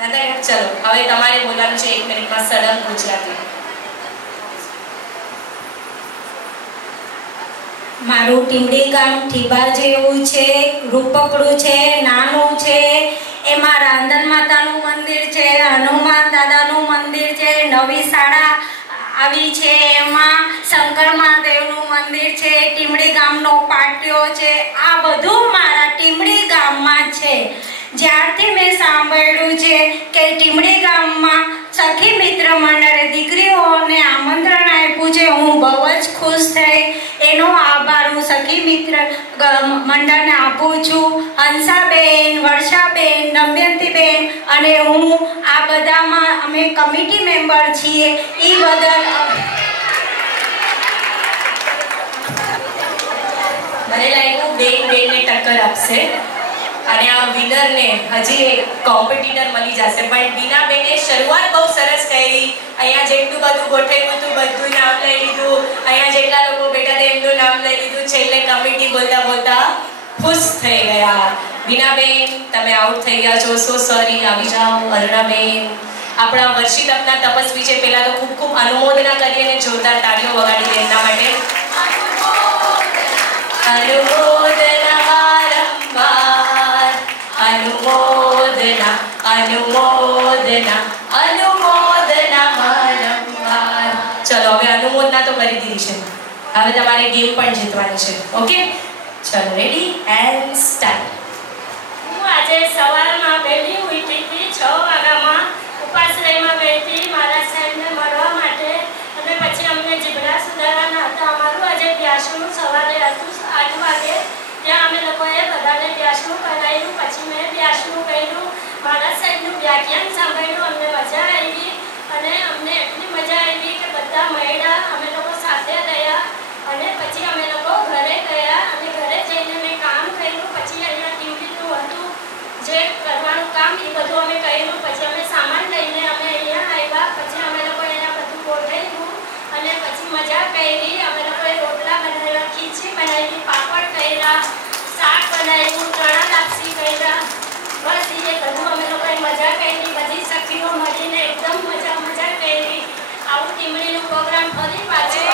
દાદા ચલો હવે તમારે બોલવાનું છે 1 મિનિટમાં સળંગ ગુજરાતી. મારું ટીમડી ગામ ઠીબા જેવું છે, રૂપકડું છે, નાનું છે. એમાં રાંધણ માતાનું મંદિર છે, હનુમાન દાદાનું મંદિર છે, નવી શાળા આવી છે, એમાં શંકર મહાદેવનું મંદિર છે, ટીમડી ગામનો પાટિયો છે. આ બધું મારા ટીમડી ગામમાં છે. જ્યારથી મેં સાંભળ્યું છે કે ટીમડી ગામમાં સખી મિત્ર મંડળે દીકરીઓને આમંત્રણ આપ્યું છે, હું બહુ જ ખુશ થઈ. એનો આભાર હું સખી મિત્ર મંડળને આપું છું. હંસાબેન, વર્ષાબેન, દમયંતીબેન અને હું આ બધામાં અમે કમિટી મેમ્બર છીએ. એ બદલ મને લાગ્યું બેનને ટક્કર આપશે અને આ વિનરને હજી એક કોમ્પિટિટર મળી જશે. પણ બીનાબેને શરૂઆત બહુ સરસ કરી. અહીંયા જેટલું બધું ગોઠવ્યું હતું બધું નામ લઈ લીધું, અહીંયા જેટલા લોકો બેઠા હતા એમનું નામ લઈ લીધું. છેલ્લે કમિટી બોલતા બોલતા ખુશ થઈ ગયા. બીનાબેન તમે આઉટ થઈ ગયા છો, સો સોરી. આવી જાઓ. અરુણાબેન આપણા વર્ષિત આપના તપસ્વી છે. પહેલા તો ખૂબ ખૂબ અનુમોદના કરી અને જોરદાર તાળીઓ વગાડી દે એમના માટે. અનુમોદના વારંવાર, અનુમોદના અનુમોદના અનુમોદના વારંવાર. ચલો હવે અનુમોદના તો કરી દીધી છે, હવે તમારે ગેમ પણ જીતવાની છે. ઓકે ચલો રેડી એન્ડ સ્ટાર્ટ. હું આજે સવારમાં વહેલી ઉઠી હતી 6 વાગ્યામાં. ઉપાશ્રયમાં બેઠી મારા સાહેબને મળવા માટે અને પછી અમને જીબડા સુધારવાના હતા. અમારું આજે વ્યાસનું સવારે હતું 8 વાગે. ત્યાં અમે લોકોએ બધાને વ્યાસનું કરાવ્યું. પછી મેં વ્યાસનું કર્યું, મારા સાહેબનું વ્યાખ્યાન સાંભળ્યું. અમને મજા આવી અને અમને એટલી મજા આવી કે બધા મળ્યા, અમે લોકો સાથે રહ્યા અને પછી અમે લોકો ઘરે ગયા અને ઘરે જઈને મેં કામ કર્યું. પછી અહીંયા ટીમડીનું હતું જે કરવાનું કામ એ બધું અમે કર્યું. પછી અમે સામાન લઈને અમે અહીંયા આવ્યા. પછી અમે લોકો એના બધું ગોઠવ્યું અને પછી મજા કરી. અમે લોકોએ રોટલા બનાવ્યા, ખીચડી બનાવી, પાપડ કર્યા, શાક બનાવ્યું, ચણા લાપસી કર્યા. બસ એ બધું અમે લોકોએ મજા કરી. બધી સખીઓ મળીને એકદમ મજા કરી. આવું ટીમડીનું પ્રોગ્રામ ફરી પાછું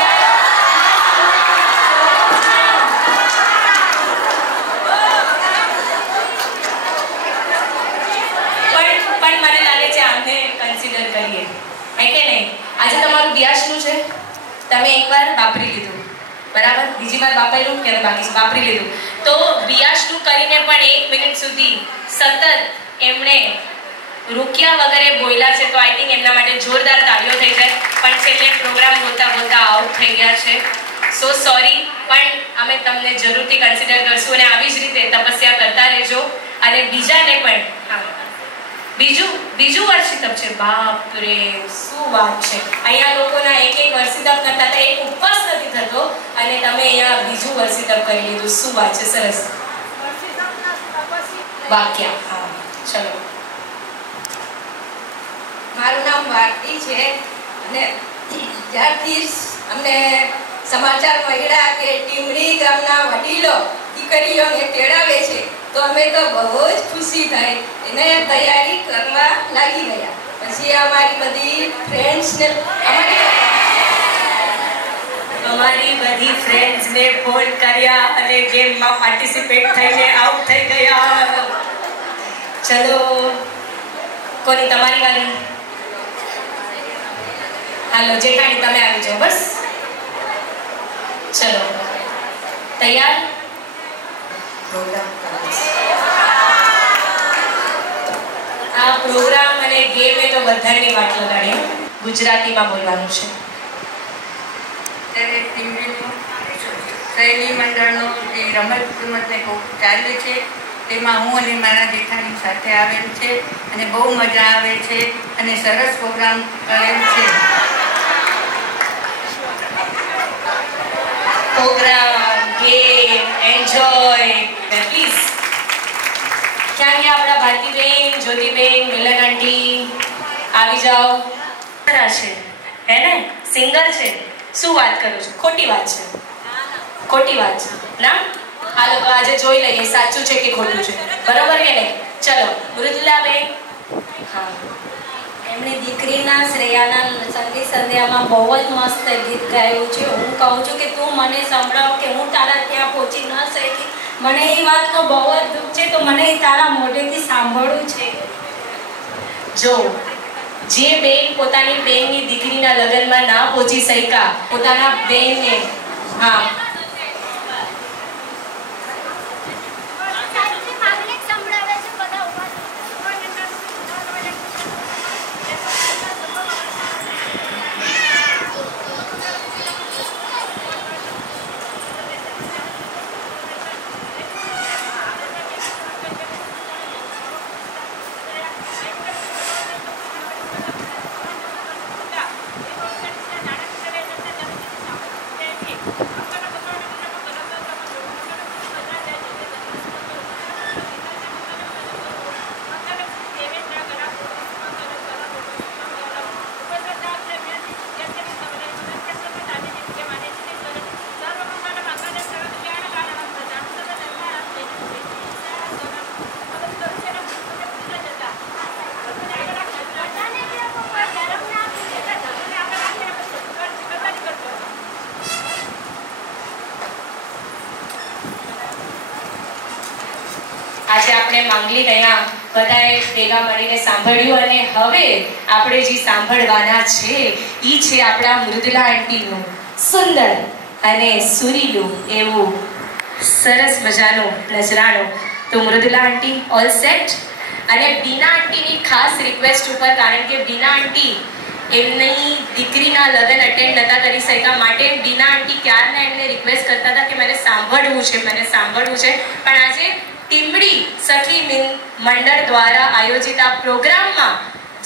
પણ મને લાગે છે આમને કન્સિડર કરીએ હે કે નહીં. આજે તમારું વ્યાસનું છે, તમે એકવાર વાપરી લીધું બરાબર, બીજી વાર વાપર્યું કે બાકી વાપરી લીધું. તો વ્યાસનું કરીને પણ 1 મિનિટ સુધી સતત એમણે રૂક્યા વગેરે બોલ્યા છે. તો આઈ થિંક એમના માટે જોરદાર તાળીઓ થઈ જાય. પણ છેલ્લે પ્રોગ્રામ બોલતા આઉટ થઈ ગયા છે. સો સોરી, પણ અમે તમને જરૂરથી કન્સિડર કરશું અને આવી જ રીતે તપસ્યા કરતા રહેજો. અને બીજાને પણ બીજું વર્ષિતપ છે. બાપ રે શું વાત છે. અહીંયા લોકોના એક વર્ષિતપ નતા થતા, એક ઉપવાસ નથી થતો અને તમે અહીંયા બીજું વર્ષિતપ કરી લીધું. શું વાત છે, સરસ વાક્ય. હા ચલો. મારું નામ ભારતી છે અને જ્યારથી અમને સમાચાર મળ્યા કે ટીમડી ગામના વડીલો દીકરીઓને તેડાવે છે તો અમે તો બહુ જ ખુશી થઈ એને તૈયારી કરવા લાગી ગયા. પછી અમારી બધી ફ્રેન્ડ્સને ફોન કર્યા અને ગેમમાં પાર્ટિસિપેટ થઈને આઉટ થઈ ગયા. ચલો કોની તમારી વાળી? હાલો જેઠાણી તમે આવી જાઓ. બસ ચલો તૈયાર. આ પ્રોગ્રામ અને ગેમ એ તો બધાની વાટ લગાડી. ગુજરાતીમાં બોલવાનું છે. ત્યારે ટીમડીનું શૈલી મંડળનો જે રમત ગમતને બહુ ચાલે છે તેમાં હું અને મારા જેઠાણી સાથે આવેલ છે અને બહુ મજા આવે છે અને સરસ પ્રોગ્રામ કરેલ છે. Programme, game, enjoy. પ્લીઝ ક્યાં ગયા આપણા ભારતીબેન, જ્યોતિબેન, મિલન આંટી? આવી જાઓ. છે હે ને, સિંગર છે. શું વાત કરું છું? ખોટી વાત છે, ખોટી વાત છે ના. આ લોકો આજે જોઈ લઈએ સાચું છે કે ખોટું છે. બરોબર કે નહીં? ચલો મૃદુલાબેન. હા ભાભીના શ્રેયાના સંગીત સંધ્યામાં બહુ જ મસ્ત ગીત ગાયું છે. હું કહું છું કે તું મને સંભળાવ કે હું તારા ત્યાં પહોંચી ન શકી. મને એ વાતનો બહુ જ દુઃખ છે, તો મને તારા મોઢેથી સાંભળવું છે. જો જે બેન પોતાની બેનની દીકરીના લગ્નમાં ના પહોંચી શક્યા, પોતાના બેનને હા આજે આપણે માંગલિક અહીંયા બધાએ ભેગા મળીને સાંભળ્યું, અને હવે આપણે જે સાંભળવાના છે એ છે આપણા મૃદુલા આંટીનું સુંદર અને સુરીલું એવું સરસ મજાનું નજરાણું. તો મૃદુલા આંટી ઓલ સેટ. અને બીના આંટીની ખાસ રિક્વેસ્ટ ઉપર, કારણ કે બીના આંટી એમની દીકરીના લગ્ન અટેન્ડ નતા કરી શક્યા, માટે બીના આંટી ક્યારના એમને રિક્વેસ્ટ કરતા હતા કે મને સાંભળવું છે, મને સાંભળવું છે. પણ આજે ટીમડી સખી મંડળ દ્વારા આયોજિત આ પ્રોગ્રામમાં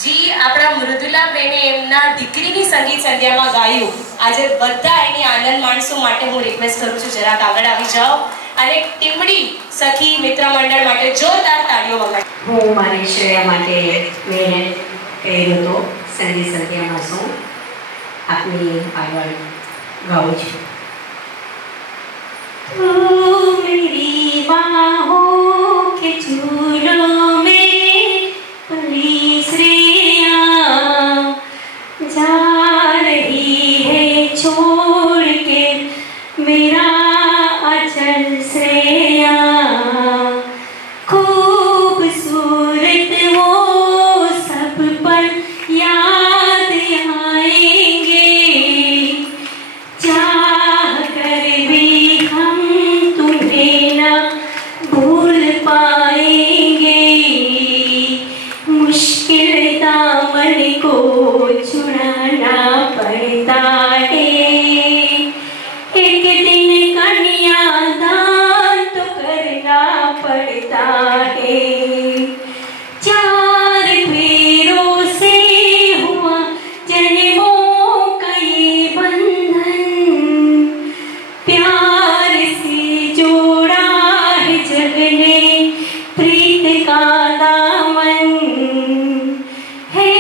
જે આપણા મૃદુલાબેને એમના દીકરીની સંગીત સંધ્યામાં ગાયું, આજે બધા એની આનંદ માણસો માટે હું રિક્વેસ્ટ કરું છું જરાક આગળ આવી જાઓ અને ટીમડી સખી મિત્ર મંડળ માટે જોરદાર તાળીઓ વગાડો. હું મારી શ્રેયા માટે મેં કહ્યું તો સંગીત સંધ્યામાં શું આપની આગળ ગાઉં છું. मेरी बाहों के झूलों में पली श्रेया जा रही है छोड़ के मेरा अचल श्रेया खूबसूरत वो सब पल याद आएंगे चाह कर भी हम तुम्हें न भूल पाएंगे मुश्किल दामन को छुड़ाना पड़ता है एक दिन कन्यादान तो करना पड़ता है चार फेरों से हुआ जन्मों का ये बंधन प्यार से जोड़ा है जग ने प्रीत का दामन है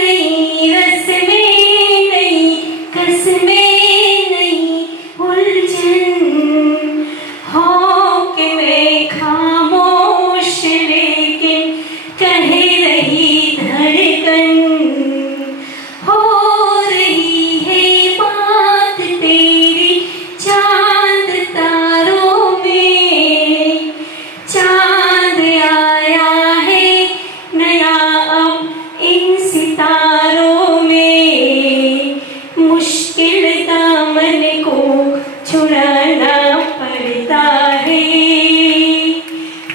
नई रस्में नई कसमें नई उलझन हो के मैं खामोश लेकिन कह रही धड़कन हो रही है बात तेरी चांद तारों में चांद आया है नया अब इन सितारों में मुश्किल दामन को छुड़ाना पड़ता है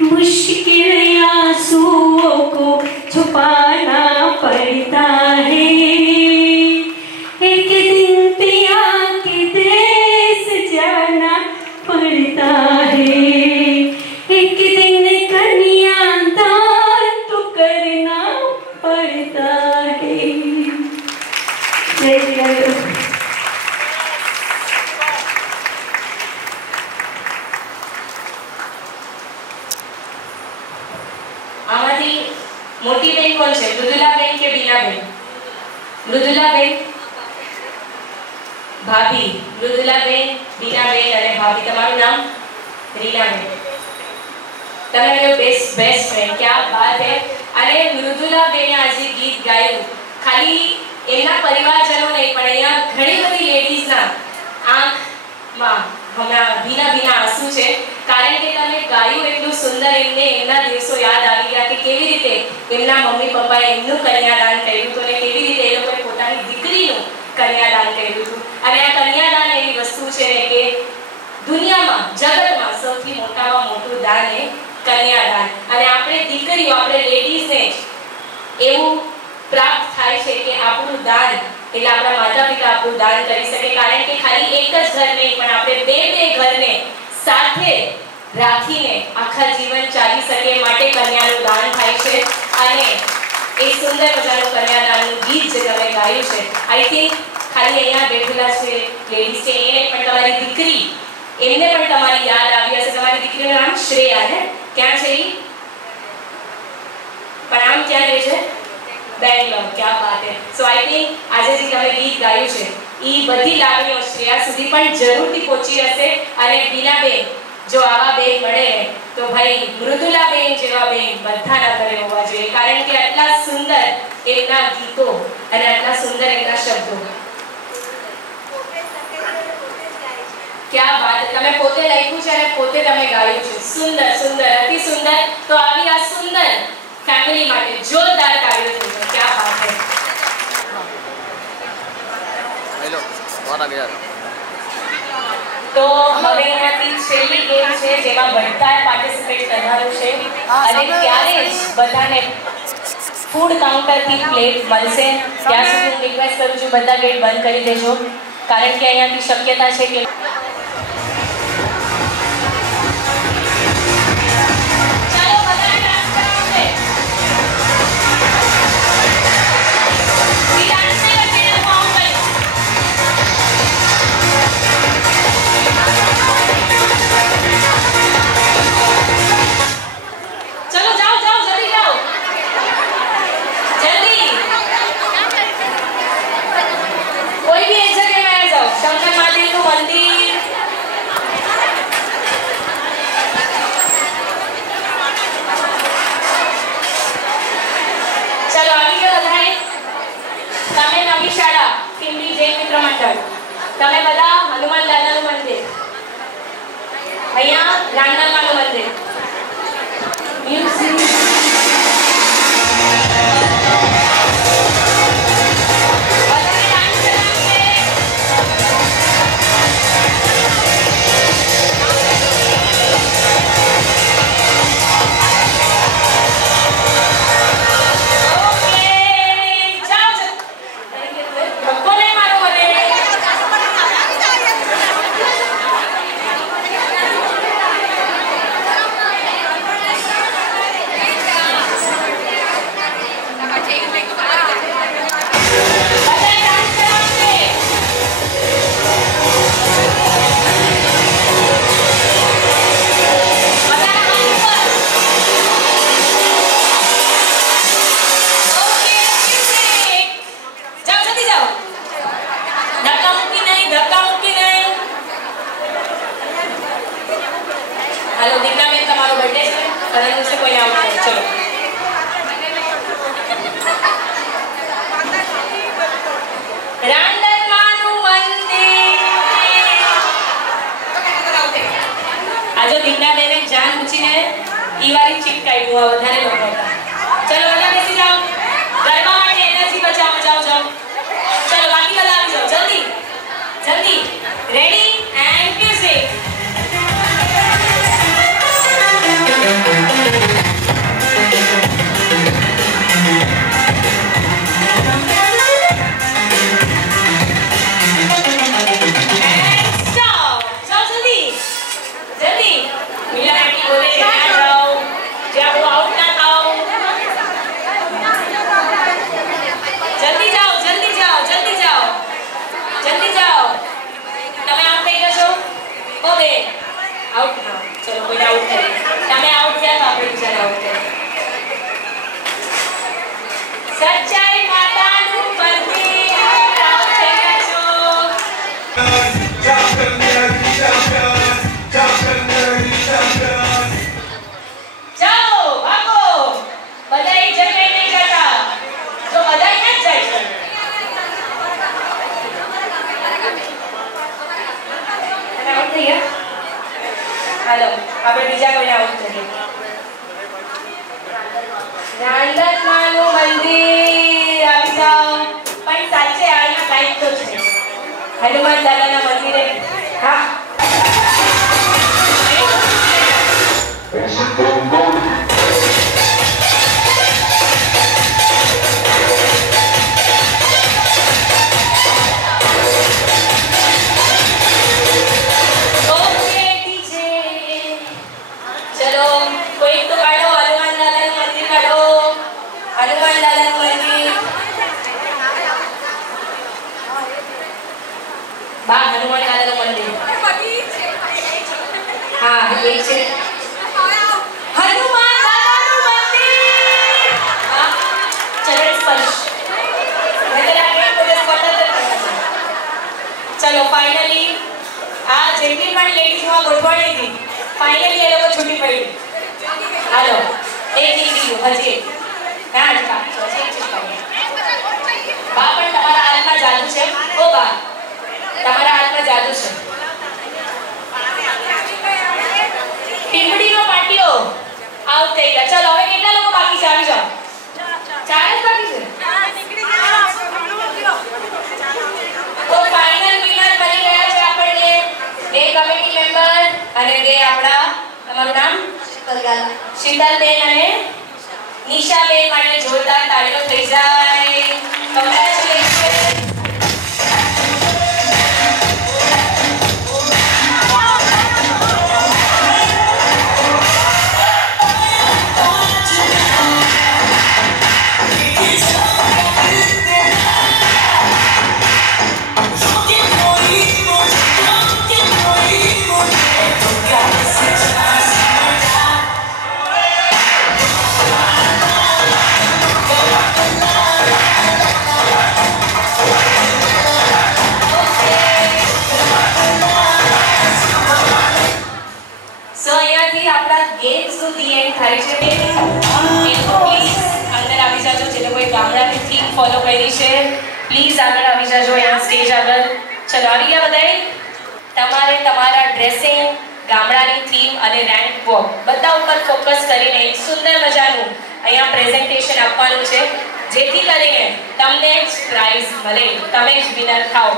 मुश्किल आंसुओं को छुपाना पड़ता है एक दिन पिया के देश जाना पड़ता है एक दिन कन्यादान तो करना पड़ता है जय जय આમાંથી મોટી બેન કોણ છે? મૃદુલાબેન કે બીનાબેન? મૃદુલાબેન, ભાભી. મૃદુલાબેન, બીનાબેન અને ભાભી. તમારું નામ? રીનાબેન. તમે બેસ્ટ ફ્રેન્ડ, ક્યાં બાત હે. અને મૃદુલાબેને આજે ગીત ગાયું, ખાલી એમના પરિવારજનો નહીં પણ અહીંયા ઘણી બધી લેડીઝના આંખમાં હમણાં ભીના ભીના આંસુ છે, કારણ કે તમે ગાયું એટલું સુંદર, એમને એમના દિવસો યાદ આવી ગયા કે કેવી રીતે એમના મમ્મી પપ્પાએ એમનું કન્યાદાન કર્યું હતું અને કેવી રીતે એ લોકોએ પોતાની દીકરીનું કન્યાદાન કર્યું હતું. અને આ કન્યાદાન એવી વસ્તુ છે કે દુનિયામાં જગતમાં સૌથી મોટામાં મોટું દાન એ કન્યાદાન. અને આપણે દીકરીઓ, આપણે લેડીઝને એવું પ્રાપ્ત થાય છે કે આપણું દાન એટલે આપણા માતા પિતા આપણું દાન કરી શકે, કારણ કે ખાલી એક જ ઘર નહીં પણ આપણે બે ઘરને સાથે રાખીને આખા જીવન ચાલી શકે માટે કન્યાનું દાન થાય છે. અને એ સુંદર મજાનું કન્યાદાનનું ગીત જે તમે ગાયું છે, આઈ થિંક ખાલી અહીંયા બેઠેલા છે લેડીઝ છે એને પણ તમારી દીકરી, એમને પણ તમારી યાદ આવી હશે. તમારી દીકરીનું નામ શ્રેયા ને, ક્યાં છે ઈ? પણ આમ ક્યાં રહે છે? બેંગ્લોર. ક્યાં વાત હે. સો આઈ થિંક આજે જે તમે ગીત ગાયું છે એ બધી લાગણીઓ શ્રેયા સુધી પણ જરૂરથી પહોંચી હશે. અને બીનાબેન, જો આવા બેન મળે તો ભાઈ મૃદુલાબેન જેવા બેન બધાના ઘરે હોવા જોઈએ, કારણ કે આટલા સુંદર એમના ગીતો અને આટલા સુંદર એમના શબ્દો. ક્યાં વાત, તમે પોતે લખ્યું છે અને પોતે તમે ગાયું છે. સુંદર સુંદર, અતિ સુંદર. તો આવી આ સુંદર ફેમિલી માટે જોરદાર તાળીઓ થઈ છે. ક્યાં વાત છે. હેલો વારા ગયા. તો હવે અહીંયાથી છેલ્લી ગેમ છે જેમાં બધાએ પાર્ટિસિપેટ કરવાનું છે અને ત્યારે જ બધાને ફૂડ કાઉન્ટરથી પ્લેટ મળશે. ત્યાં સુધી હું રિક્વેસ્ટ કરું છું બધા ગેટ બંધ કરી દેજો, કારણ કે અહીંયાથી શક્યતા છે કે તમે બધા હનુમાન દાદાનું મંદિર, અહીંયા રાંગણમાનું મંદિર, હનુમાન દાદાના મંદિરે. હા બા હનુમાન દાદાનું મંદિર. હા એ છે હનુમાન દાદાનું મંદિર. હા ચરણ સ્પર્શ. મને લાગે કોઈ સ્પર્ધા કરશે. ચલો ફાઇનલી આ જેટલી પણ લેડીઝમાં ગોઠવાણી હતી ફાઇનલી એ લોકો છૂટી પડી. હાલો એક નીકળી ગયું હજી ના જ બાકી બા પણ તમારા હાથમાં જાદુ છે. ઓ બા તમારા હાથમાં જાદુ છે. ટીમડીનો પાટીઓ આઉટ થઈ ગયા. ચલો હવે કેટલા લોકો બાકી છે? આવી જાઓ. 4 જ બાકી છે. તો ફાઇનલ વિનર બની ગયા છે આપણને 2 કમિટી મેમ્બર અને 2 આપણા તમારું નામ શીતલબેન અને નિશાબેન માટે જોરદાર તાળીઓ થઈ જાય. કોંગ્રેચ્યુલેશન. ગામડાની થીમ ફોલો કરી છે. પ્લીઝ આગળ આવી જાજો અહીંયા સ્ટેજ આગળ. ચલો આવી ગયા બધાય. તમારે તમારા ડ્રેસિંગ, ગામડાની થીમ અને રેન્ક વોક બધા ઉપર ફોકસ કરીને એક સુંદર મજાનું અહીંયા પ્રેઝન્ટેશન આપવાનું છે જેથી કરીને તમને જ પ્રાઇઝ મળે, તમે જ વિનર થાઓ.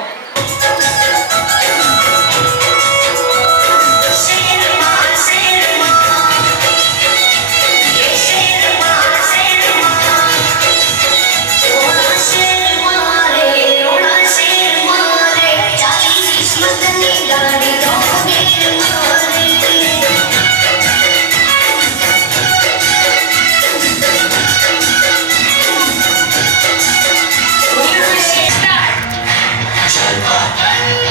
Bye.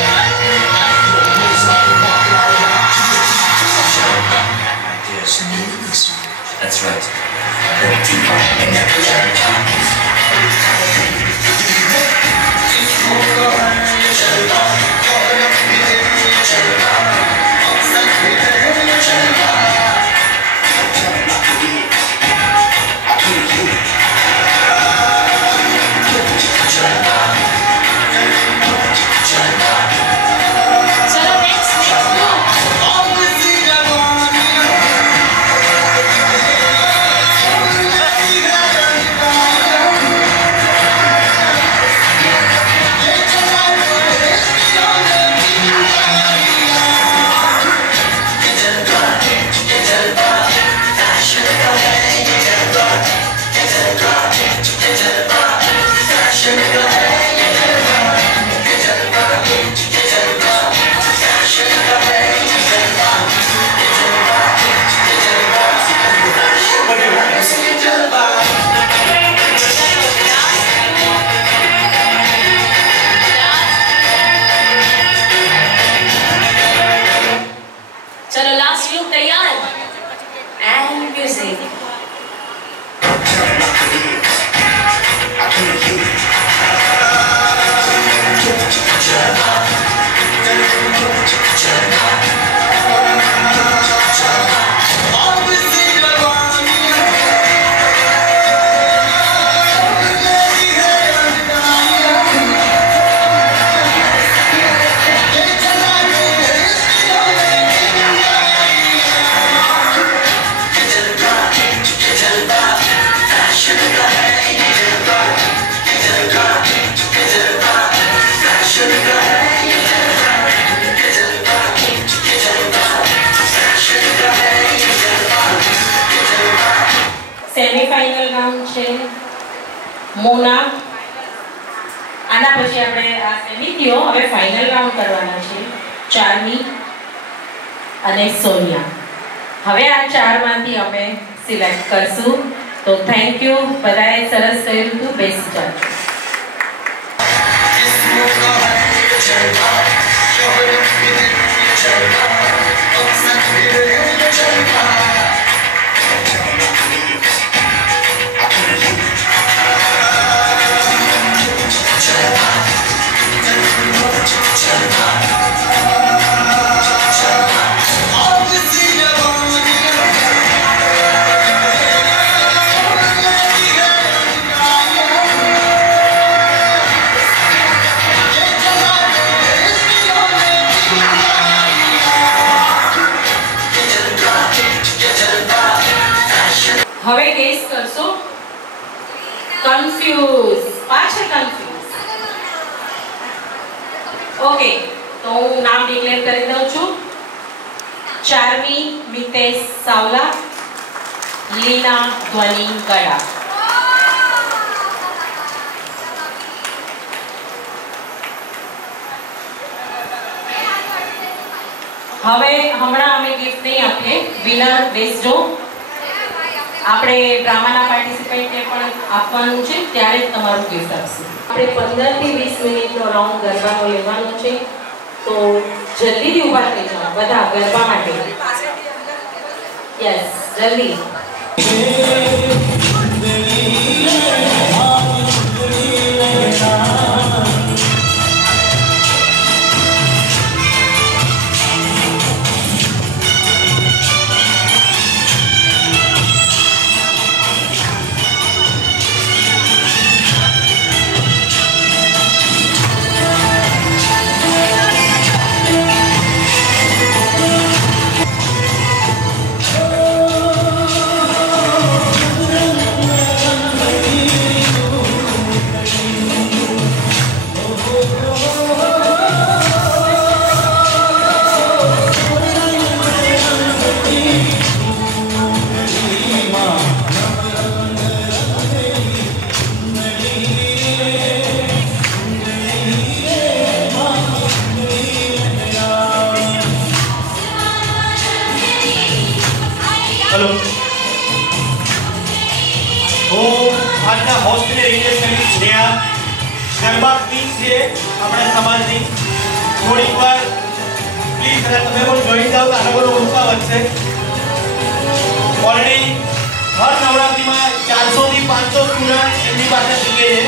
મોના. આના પછી આપણે આ સમિતિઓ હવે ફાઇનલ રાઉન્ડ કરવાના છે. ચાર્મી અને સોનિયા. હવે આ ચારમાંથી અમે સિલેક્ટ કરશું. તો થેન્ક યુ, બધાએ સરસ કર્યું હતું. બેસી જાઓ. હવે ગેસ કરશો. કન્ફ્યુઝ, પાછળ કન્ફ્યુઝ. ઓકે, તો હું નામ ડિક્લેર કરી દઉં છું. ચાર્મી મિતેશ સાવલા, લીના ધ્વનિ ગડા. હવે હમણાં અમે ગિફ્ટ નહીં આપીએ, વિનર બેસજો. આપણે ડ્રામાના પાર્ટિસિપેન્ટને પણ આપવાનું છે, ત્યારે જ તમારું ગિફ્ટ આપશું. આપણે 15 થી 20 મિનિટનો રાઉન્ડ ગરબાનો લેવાનો છે. તો જલ્દીથી ઊભા થઈ જાઓ બધા ગરબા માટે. યસ, જલ્દી. हेलो, હું આજના હોસ્ટેલને રિક્વેસ્ટ કરીશ જે આ ગરબા ક્વીન છે આપણા સમાજની, થોડીક વાર પ્લીઝ તમે પણ જોઈન થાઓ તો આનો બધો ઉત્સાહ વધશે. ઓલરેડી હર નવરાત્રિમાં 400 થી 500 સ્ટુડન્ટ એમની પાસે શીખે છે.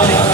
Bye.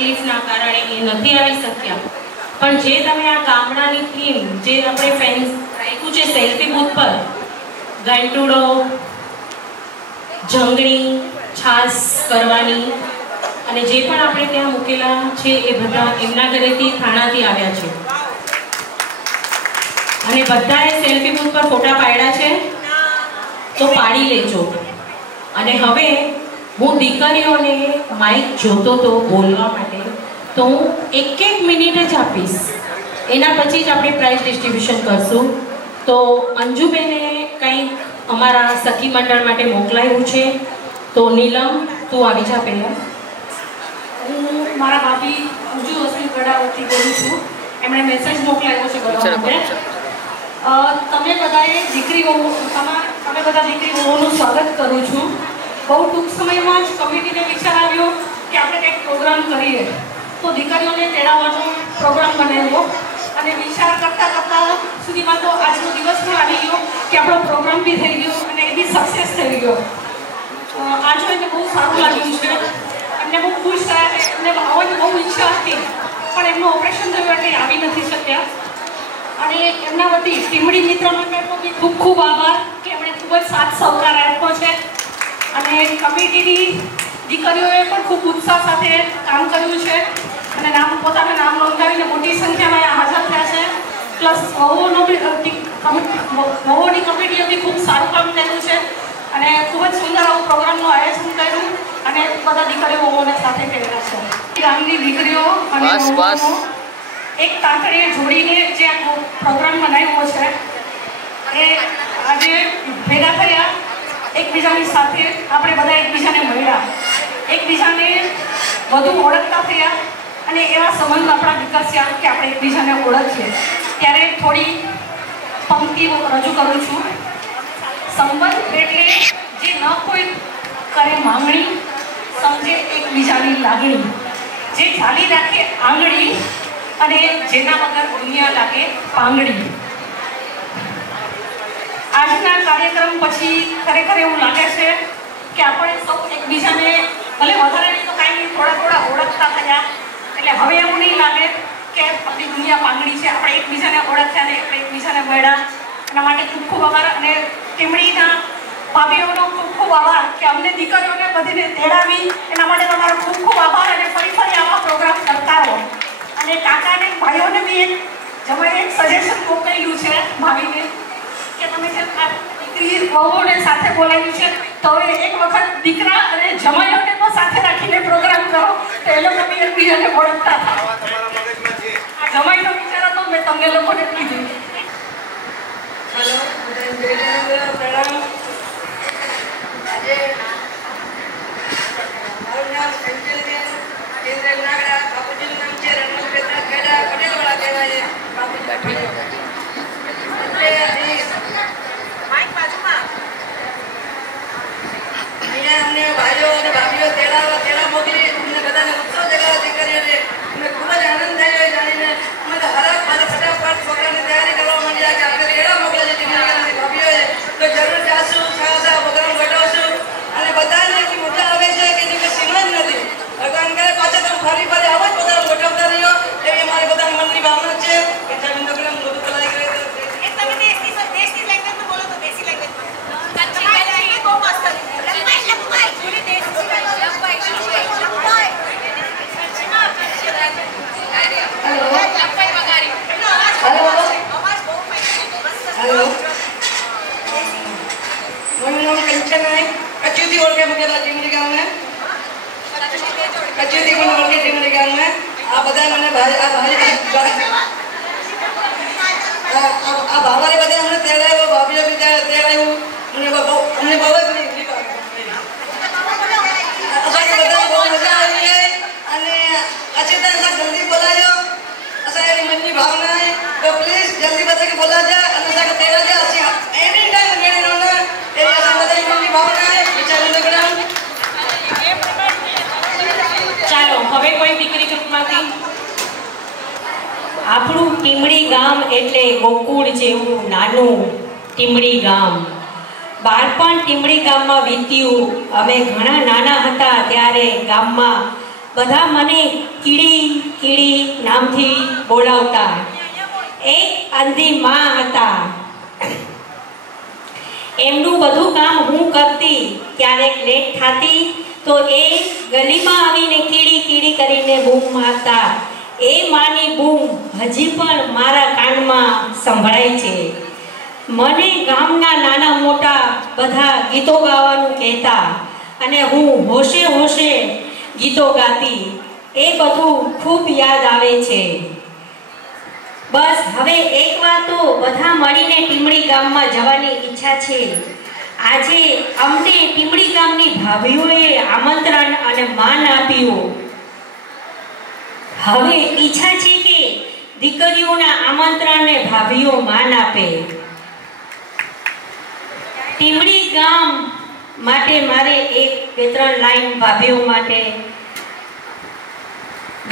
તકલીફના કારણે એ નથી આવી શક્યા, પણ જે તમે આ ગામડાની થીમ જે આપણે ફેન્સ રાખ્યું છે સેલ્ફી બૂથ પર, ગંટુડો, જંગણી, છાસ કરવાની અને જે પણ આપણે ત્યાં મૂકેલા છે એ બધા એમના ઘરેથી થાણાથી આવ્યા છે અને બધાએ સેલ્ફી બૂથ પર ફોટા પાડ્યા છે, તો પાડી લેજો. અને હવે હું દીકરીઓને માઇક જોતો તો બોલવા માટે, તો હું 1 મિનિટ જ આપીશ, એના પછી જ આપણે પ્રાઇઝ ડિસ્ટ્રીબ્યુશન કરશું. તો અંજુબેને કંઈક અમારા સખી મંડળ માટે મોકલાયું છે, તો નીલમ તું આવી જા પહેલાં. હું મારા ભાભી અંજુ અશ્વિન ગડાવતી બોલું છું. એમણે મેસેજ મોકલાવ્યો છે બોલવા માટે. તમે બધાએ દીકરીઓ તમે બધા દીકરીઓનું સ્વાગત કરું છું. બહુ ટૂંક સમયમાં જ કમિટીને વિચાર આવ્યો કે આપણે કંઈક પ્રોગ્રામ કરીએ, તો દીકરીઓને તેડાવવાનો પ્રોગ્રામ બનાવ્યો અને વિચાર કરતાં સુધીમાં તો આજનો દિવસ પણ આવી ગયો કે આપણો પ્રોગ્રામ બી થઈ ગયો અને એ બી સક્સેસ થઈ ગયો. આ જોઈને બહુ સારું લાગ્યું છે. એમને બહુ ખુશ થયા. એમને આવવાની બહુ ઈચ્છા હતી, પણ એમનું ઓપરેશન થયું એટલે આવી નથી શક્યા. અને એમના વતી ટીમડી મિત્ર મંડળનો બી ખૂબ ખૂબ આભાર કે એમણે ખૂબ જ સાથ સહકાર આપ્યો છે. અને કમિટીની દીકરીઓએ પણ ખૂબ ઉત્સાહ સાથે કામ કર્યું છે અને પોતાનું નામ નોંધાવીને મોટી સંખ્યામાં હાજર થયા છે. પ્લસ વહુઓની કમિટીએ બી ખૂબ સારું કામ કર્યું છે અને ખૂબ જ સુંદર આવું પ્રોગ્રામનું આયોજન કર્યું અને બધા દીકરીઓને સાથે કર્યા છે. ગામની દીકરીઓ અને એક તાંતણીએ જોડીને જે આ પ્રોગ્રામ બનાવ્યો છે એ આજે ભેગા થયા, એકબીજાની સાથે આપણે બધા એકબીજાને મળ્યા, એકબીજાને વધુ ઓળખતા થયા અને એવા સંબંધ આપણા વિકસ્યા કે આપણે એકબીજાને ઓળખીએ. ત્યારે થોડી પંક્તિઓ રજૂ કરું છું. સંબંધ એટલે જે ન કોઈ કરે માંગણી, સમજે એકબીજાની લાગણી, જે ચાલી રાખે આંગળી અને જેના વગર દુનિયા લાગે પાંગડી. આજના કાર્યક્રમ પછી ખરેખર એવું લાગે છે કે આપણે સૌ એકબીજાને ભલે વધારે નહીં તો કાંઈ નહીં થોડા ઓળખતા થયા. એટલે હવે એવું નહીં લાગે કે આપણી દુનિયા પાંગડી છે. આપણે એકબીજાને ઓળખ્યા ને આપણે એકબીજાને મળ્યા. એના માટે ખૂબ ખૂબ આભાર. અને ટીમડીના ભાભીઓનો ખૂબ ખૂબ આભાર કે અમને દીકરીઓને બધીને તેડાવી, એના માટે તમારો ખૂબ ખૂબ આભાર. અને ફરી આવા પ્રોગ્રામ કરતા રહો. અને કાકાને ભાઈઓને બી એક સજેશન મોકલેલું છે ભાભીને કે તમે જે દીકરી વહુઓને સાથે બોલાવ્યું છે તો હવે એક વખત દીકરા અને જમાઈઓને તો સાથે રાખીને પ્રોગ્રામ કરો તો એ લોકો બી એકબીજાને ઓળખતા થાય. આ જમાઈનો વિચાર હતો, મેં તમને લોકોને કીધું. હેલો, પ્રણામ. આજે મારું નામ સંજયબેન કેન્દ્ર નાગડા, બાપુજીનું નામ છે રણમતભાઈ ખેડા, પટેલવાળા કહેવાય છે બાપુજી. અહીંયા અમને ભાઈઓ અને ભાભીઓ તેડા મોકલી અમને બધાને ઉત્સવ જગાવતી કરી અને અમને ખૂબ જ આનંદ થયો એ જાણીને. અમે તો ફટાફટ પ્રોગ્રામની તૈયારી કરવા માંડ્યા કે આપણે તેડા મોકલે છે ટીમની ભાભીઓએ, તો જરૂર જાશું, સારા પ્રોગ્રામ ગોઠવશું અને બધાને એટલી મજા આવે છે કે જેને સીમા જ નથી. ભગવાન કરે પાછા તમે ફરી આવો જ પ્રોગ્રામ ગોઠવતા રહ્યો એવી અમારી બધાની મનની ભાવના છે. હેલો, મારું નામ કંચન है, कचूती ओढ़ के मुझे टीमड़ी गाँव में कचूती को ओढ़ के टीमड़ी गाँव में आप बता मैंने आप हमारे बता हमने तेरा वो भाभी भी तेरा हूँ हमने बहुत बहुत मजा आई है અને अच्छी तरह से जल्दी बोलायो ऐसा मेरी मन की भावना है तो प्लीज जल्दी बता के बोला जाए અને સાકે તેરા જે अच्छी एनी टाइम मेरे रोना એ ऐसा बता मन की भावना है विचार प्रोग्राम. ચાલો હવે કોઈ દીકરી ગ્રુપમાંથી. આપણું ટીમડી ગામ એટલે ગોકુળ જેવું નાનું ટીમડી ગામ. બાળપણ ટીમડી ગામમાં વીત્યું. અમે ઘણા નાના હતા ત્યારે ગામમાં બધા મને કીડી કીડી નામથી બોલાવતા. એક અંધી માં હતા. એમનું બધું કામ હું કરતી. ક્યારેક લેટ થતી તો એ ગલીમાં આવીને કીડી કીડી કરીને બૂમ મારતા. એ માની બૂમ હજી પણ મારા કાનમાં સંભળાય છે. મને ગામના નાના મોટા બધા ગીતો ગાવાનું કહેતા અને હું હોશે હોશે ગીતો ગાતી. એ બધું ખૂબ યાદ આવે છે. બસ હવે એકવાર તો બધા મળીને ટીમડી ગામમાં જવાની ઈચ્છા છે. આજે અમને ટીમડી ગામની ભાભીઓએ આમંત્રણ અને માન આપ્યું. હવે ઈચ્છા છે કે દીકરીઓના આમંત્રણને ભાભીઓ માન આપે. ટીમડી ગામ માટે મારે એક બે ત્રણ લાઈન ભાભીઓ માટે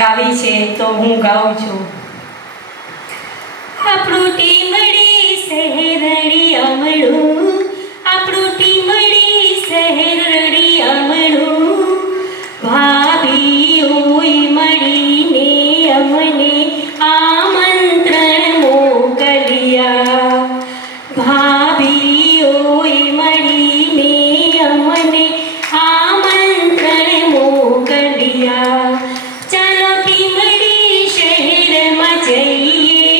ગાવી છે તો હું ગાઉં છું. આપણું ટીમડી શહેર અમળું, આપણું ટીમડી શહેર અમળું, ભાભીઓ મળીને અમને આમંત્રણ મોકલ્યા. ભાભીઓ મળીને અમને આમંત્રણ મોકલ્યા. ચાલો ટીમડી શહેરમાં જઈએ,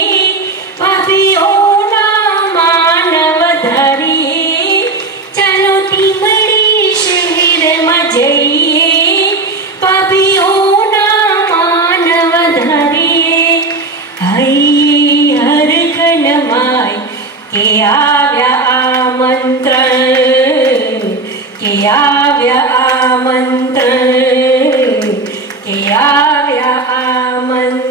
ભાભીઓના માન વધારીએ. ચાલો ટીમડી શહેરમાં જઈએ, ભાભીઓના માન વધારીએ. હૈ હરખન માય કે આવ્યા આમંત્રણ, કે આવ્યા આમંત્રણ, કે આવ્યા આમંત્રણ.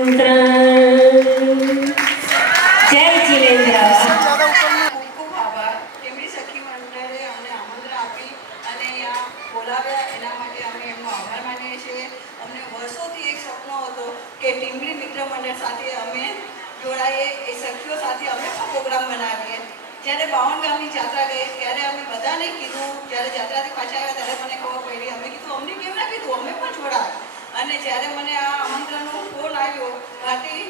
જય જિનેન્દ્ર. ખૂબ આભાર. ટીમડી સખી મંડળે અમને આમંત્રણ આપી અને અહીંયા બોલાવ્યા એના માટે અમે એમનો આભાર માનીએ છીએ. અમને વર્ષોથી એક સપનો હતો કે ટીમડી મિત્ર મંડળ સાથે અમે જોડાઈએ, એ સખીઓ સાથે અમે આ પ્રોગ્રામ બનાવીએ. જ્યારે 52 ગામની જાત્રા ગઈ ત્યારે અમે બધાને કીધું. જ્યારે જાત્રાથી પાછા આવ્યા ત્યારે મને ખબર પડી. અમે કીધું અમને કેમ ના કીધું, અમે પણ જોડાય. અને જ્યારે મને આ આમંત્રણનો ફોન આવ્યો ભારતી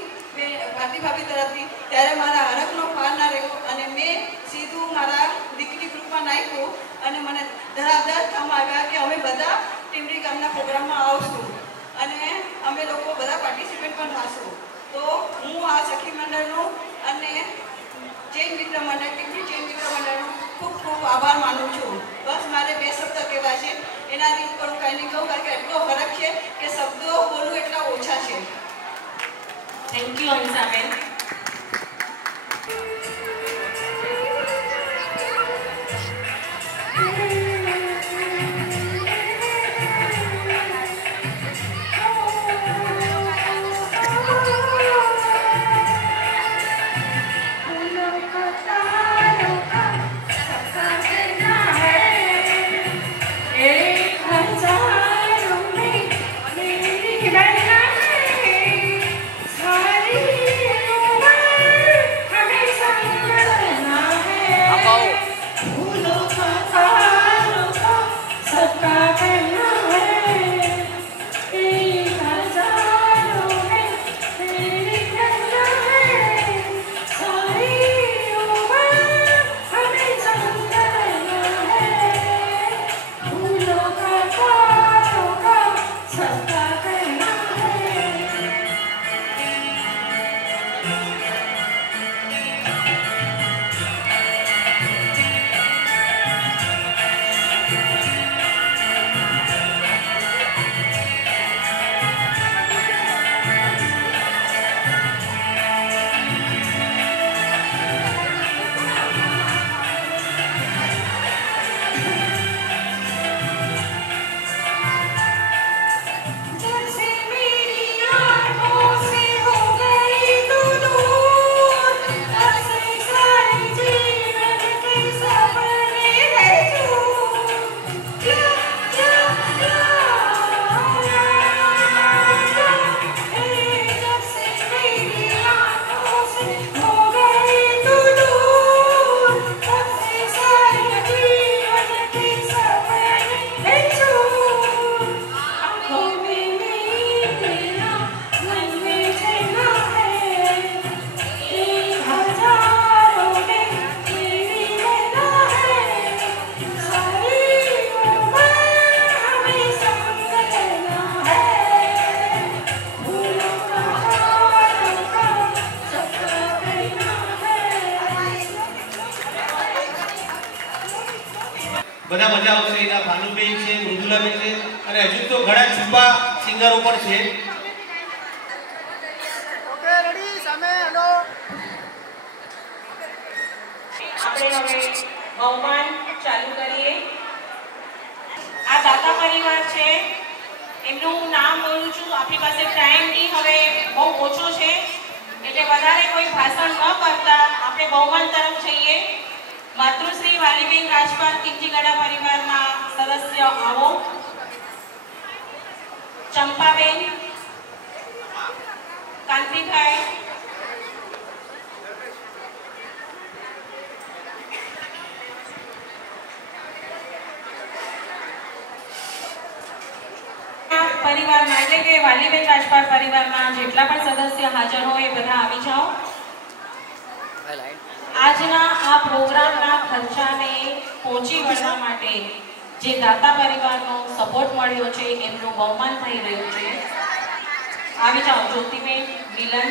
ભાભી તરફથી ત્યારે મારા હરખનો પાર ના રહ્યો અને મેં સીધું મારા દીકરી ગ્રુપમાં નાખ્યું અને મને ધરાધર થમ આવ્યા કે અમે બધા ટીમડી ગામના પ્રોગ્રામમાં આવશું અને અમે લોકો બધા પાર્ટિસિપેટ પણ થશું. તો હું આ સખી મંડળનું અને જૈન મિત્ર મંડળ ટીમડી જૈન મિત્ર મંડળનો ખૂબ ખૂબ આભાર માનું છું. બસ મારે 2 શબ્દ કહેવા છે, એનાથી ઉપર હું કંઈ નહીં કહું કારણ કે એટલો ફરક છે કે શબ્દો બોલું એટલા ઓછા છે. Thank you Hansaben. Sorry. બધા મજા આવશે. એના ભાનુબેન છે, મૃદુલાબેન છે અને હજુ તો ઘણા છુપા સિંગરો પણ છે. ઓકે રેડી સામે હેલો. આપણે હવે બહુમાન ચાલુ કરીએ. આ દાતા પરિવાર છે, એમનું નામ બોલું છું. આપણી પાસે ટાઈમ નહીં, હવે બહુ ઓછો છે, એટલે વધારે કોઈ ભાષણ ન કરતા આપણે બહુમાન તરફ જઈએ. માતૃશ્રી વાલીબેન રાજપાલ કિંજીગડા પરિવારના સદસ્ય આવો. ચંપાબેન, કાંતિભાઈ, પરિવારના એટલે કે વાલીબેન રાજપાલ પરિવારના જેટલા પણ સદસ્ય હાજર હોય એ બધા આવી જાઓ. આજના આ પ્રોગ્રામના ખર્ચાને પહોંચી વળવા માટે જે દાતા પરિવારનો સપોર્ટ મળ્યો છે એમનું બહુમાન થઈ રહ્યું છે. આવી જાઓ જ્યોતિબેન, મિલન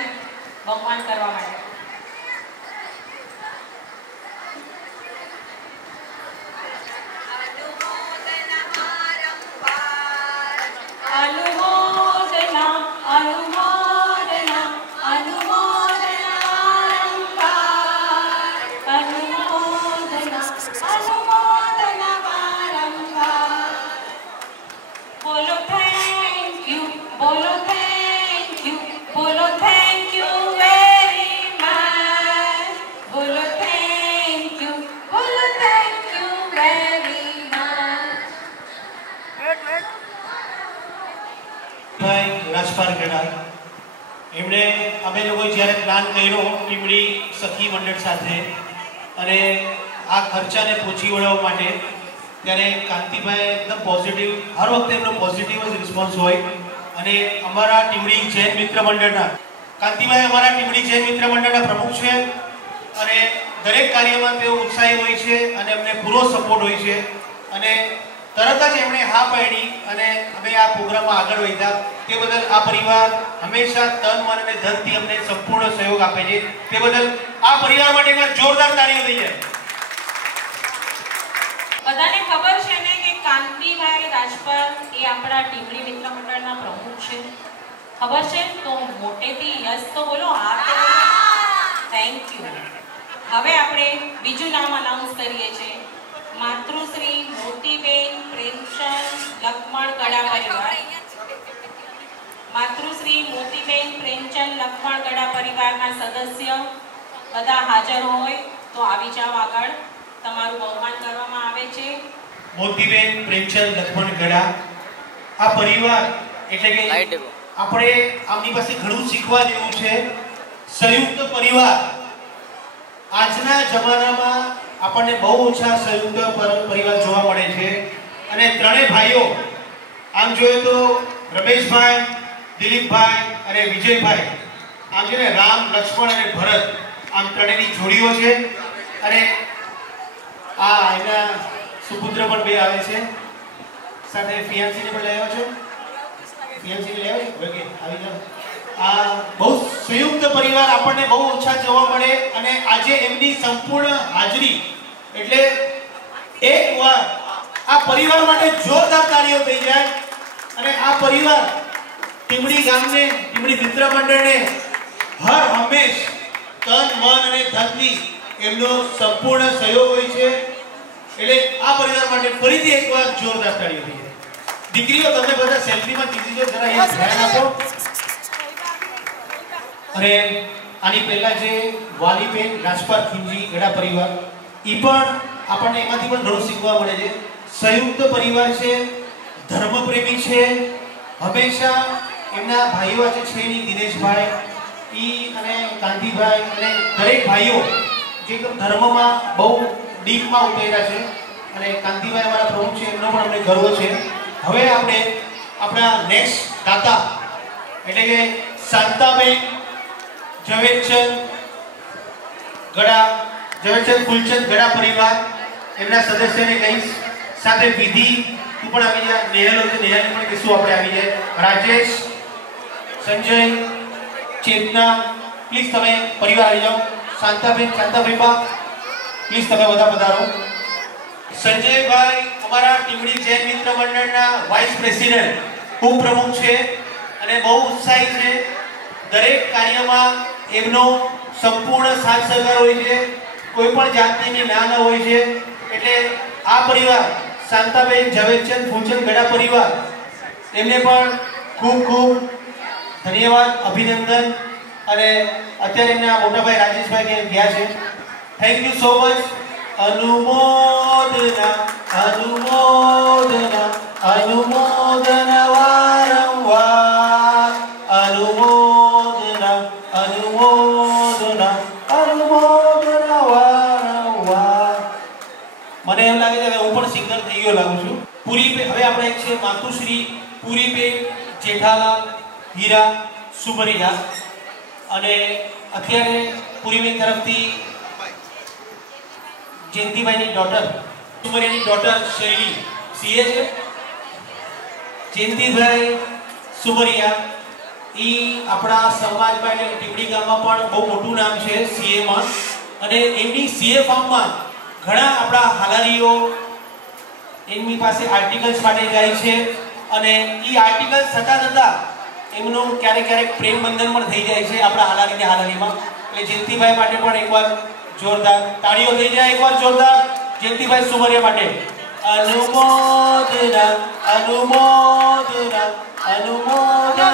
બહુમાન કરવા માટે. અનુમોદના અનુમોદના અનુમોદના અનુમોદના અનુમોદના વારંવાર. બોલો થેન્ક યુ, બોલો થેન્ક યુ, બોલો થેન્ક યુ વેરી મચ. બોલો થેન્ક યુ, બોલો thank you very much. Rajpal Gadha એમણે અમે લોકોએ જ્યારે પ્લાન કર્યો ટીમડી સખી મંડળ સાથે અને આ ખર્ચાને પહોંચી વળવા માટે, ત્યારે કાંતિભાઈ એકદમ પોઝિટિવ, હર વખતે એમનો પોઝિટિવ જ રિસ્પોન્સ હોય. અને અમારા ટીમડી જૈન મિત્ર મંડળના કાંતિભાઈ અમારા ટીમડી જૈન મિત્ર મંડળના પ્રમુખ છે અને દરેક કાર્યમાં તેઓ ઉત્સાહી હોય છે અને અમને પૂરો સપોર્ટ હોય છે. અને તરત જ એમણે હા પાડી અને અમે આ પ્રોગ્રામમાં આગળ વધ્યા. તે બદલ આ પરિવાર હંમેશા તન, મન અને ધનથી અમને સંપૂર્ણ સહયોગ આપે છે. તે બદલ આ પરિવાર માટે એકવાર જોરદાર તાળીઓ થઈ જાય. બધાને ખબર છે ને કે કાંતિભાઈ રાજપાલ એ આપણા ટીમડી મિત્ર મંડળના પ્રમુખ છે. ખબર છે? તો મોટેથી યસ તો બોલો. Thank you. હવે આપણે બીજું નામ અનાઉન્સ કરીએ છીએ. માતૃશ્રી મોતીબેન પ્રેમચંદ લક્ષ્મણ ગડા પરિવાર. માતૃશ્રી મોતીબેન પ્રેમચંદ લક્ષ્મણ ગડા પરિવારના સદસ્ય બધા હાજર હોય તો આવી જાઓ આગળ. તમારું બહુમાન કરવામાં આવે છે. મોતીબેન પ્રેમચંદ લક્ષ્મણ ગડા આ પરિવાર એટલે કે આપણે આમની પાસે ઘણું શીખવા જેવું છે. સંયુક્ત પરિવાર આજના જમાનામાં આપણને બહુ ઓછા સંયુક્ત પરિવાર જોવા મળે છે. અને ત્રણેય ભાઈઓ આમ જોઈએ તો રમેશભાઈ, દિલીપભાઈ અને વિજયભાઈ, આમ છે ને રામ, લક્ષ્મણ અને ભરત, આમ ત્રણેયની જોડીઓ છે. અને આ એના સુપુત્ર પણ બે આવે છે, સાથે ફિયાન્સીને પણ લઈ આવ્યો છો. ફિયાન્સીને લઈ આવ્યો ઓકે, આવી જાઓ. આ બહુ સંયુક્ત પરિવાર આપણને બહુ ઓછા જોવા મળે. અને આજે એમની સંપૂર્ણ હાજરી એટલે એકવાર આ પરિવાર માટે જોરદાર તાળીઓ થઈ જાય. અને આ પરિવાર ટીમડી ગામને, ટીમડી મિત્ર મંડળને હર હંમેશ તન, મન અને ધનથી એમનો સંપૂર્ણ સહયોગ હોય છે. એટલે આ પરિવાર માટે ફરીથી એકવાર જોરદાર તાળીઓ થઈ જાય. દીકરીઓ તમે બધા સેલ્ફીમાં દીધી જો જરા અહીંયા ધ્યાન આપો. અને આની પહેલા જે વાલીબેન રાજપાલ ખીમજી ગડા પરિવાર, એ પણ આપણને એમાંથી પણ ઘણું શીખવા મળે છે. સંયુક્ત પરિવાર છે, ધર્મપ્રેમી છે. હંમેશા એમના ભાઈઓ જે છે ને દિનેશભાઈ, ઈ અને કાંતિભાઈ અને દરેક ભાઈઓ જે ધર્મમાં બહુ ડીપમાં ઉતર્યા છે. અને કાંતિભાઈ અમારા પ્રમુખ છે, એમનો પણ અમને ગર્વ છે. હવે આપણે આપણા નેક્સ્ટ દાતા એટલે કે શાંતાબેન ઝવેરચંદ ગડા, ઝવેરચંદ ફૂલચંદ ગડા પરિવાર, એમના સદસ્યને કહીશ. સાથે વિધિ, તું પણ આવી જા. નેહલ છે, નેહલને પણ કહીશું આપણે આવી જાય. રાજેશ, સંજય, ચેતના, પ્લીઝ તમે પરિવાર આવી જાઓ. શાંતાબેન, શાંતાબેન બા પ્લીઝ તમે બધા પધારો. સંજયભાઈ અમારા ટીમડી જૈન મિત્ર મંડળના વાઇસ પ્રેસિડેન્ટ ઉપપ્રમુખ છે અને બહુ ઉત્સાહી છે. દરેક કાર્યમાં એમનો સંપૂર્ણ સાથ સહકાર હોય છે, કોઈ પણ જાતની ના ન હોય છે. એટલે આ પરિવાર શાંતાબેન ઝવેરચંદ ફૂલચંદ ગડા પરિવાર એમને પણ ખૂબ ખૂબ ધન્યવાદ, અભિનંદન. અને અત્યારે એમના મોટાભાઈ રાજેશભાઈ ગયા છે. Thank you so much. અનુમોદના અનુમોદના અનુમોદના વારંવાર અનુમોદના અનુમોદના અનુમોદના વારંવાર. મને એમ લાગે છે હવે હું પણ સિંગર થઈ ગયો લાગુ છું. પૂરીબેન, હવે આપણે એક છે માતુશ્રી પૂરીબેન જેઠાલાલ હીરા સુબરિયા, અને અત્યારે પૂરીબેન તરફથી જયંતિભાઈની ડોટર સુબરિયાની ડોટર શૈલી સીએ છે. જયંતિભાઈ સુબરિયા ઈ આપણા સમાજમાં એટલે ટીમડી ગામમાં પણ બહુ મોટું નામ છે સીએમાં, અને એમની સીએ ફાર્મમાં ઘણા આપણા હાલારીઓ એમની પાસે આર્ટિકલ્સ માટે જાય છે, અને ઈ આર્ટિકલ્સ થતા થતા એમનું ક્યારેક ક્યારેક પ્રેમ બંધન પણ થઈ જાય છે આપણા હાલારીમાં. એટલે જયંતિભાઈ માટે પણ એકવાર જોરદાર તાળીઓ થઈ જાય, એકવાર જોરદાર જયંતિભાઈ સુમરિયા માટે. અનુમોદના અનુમોદના અનુમોદના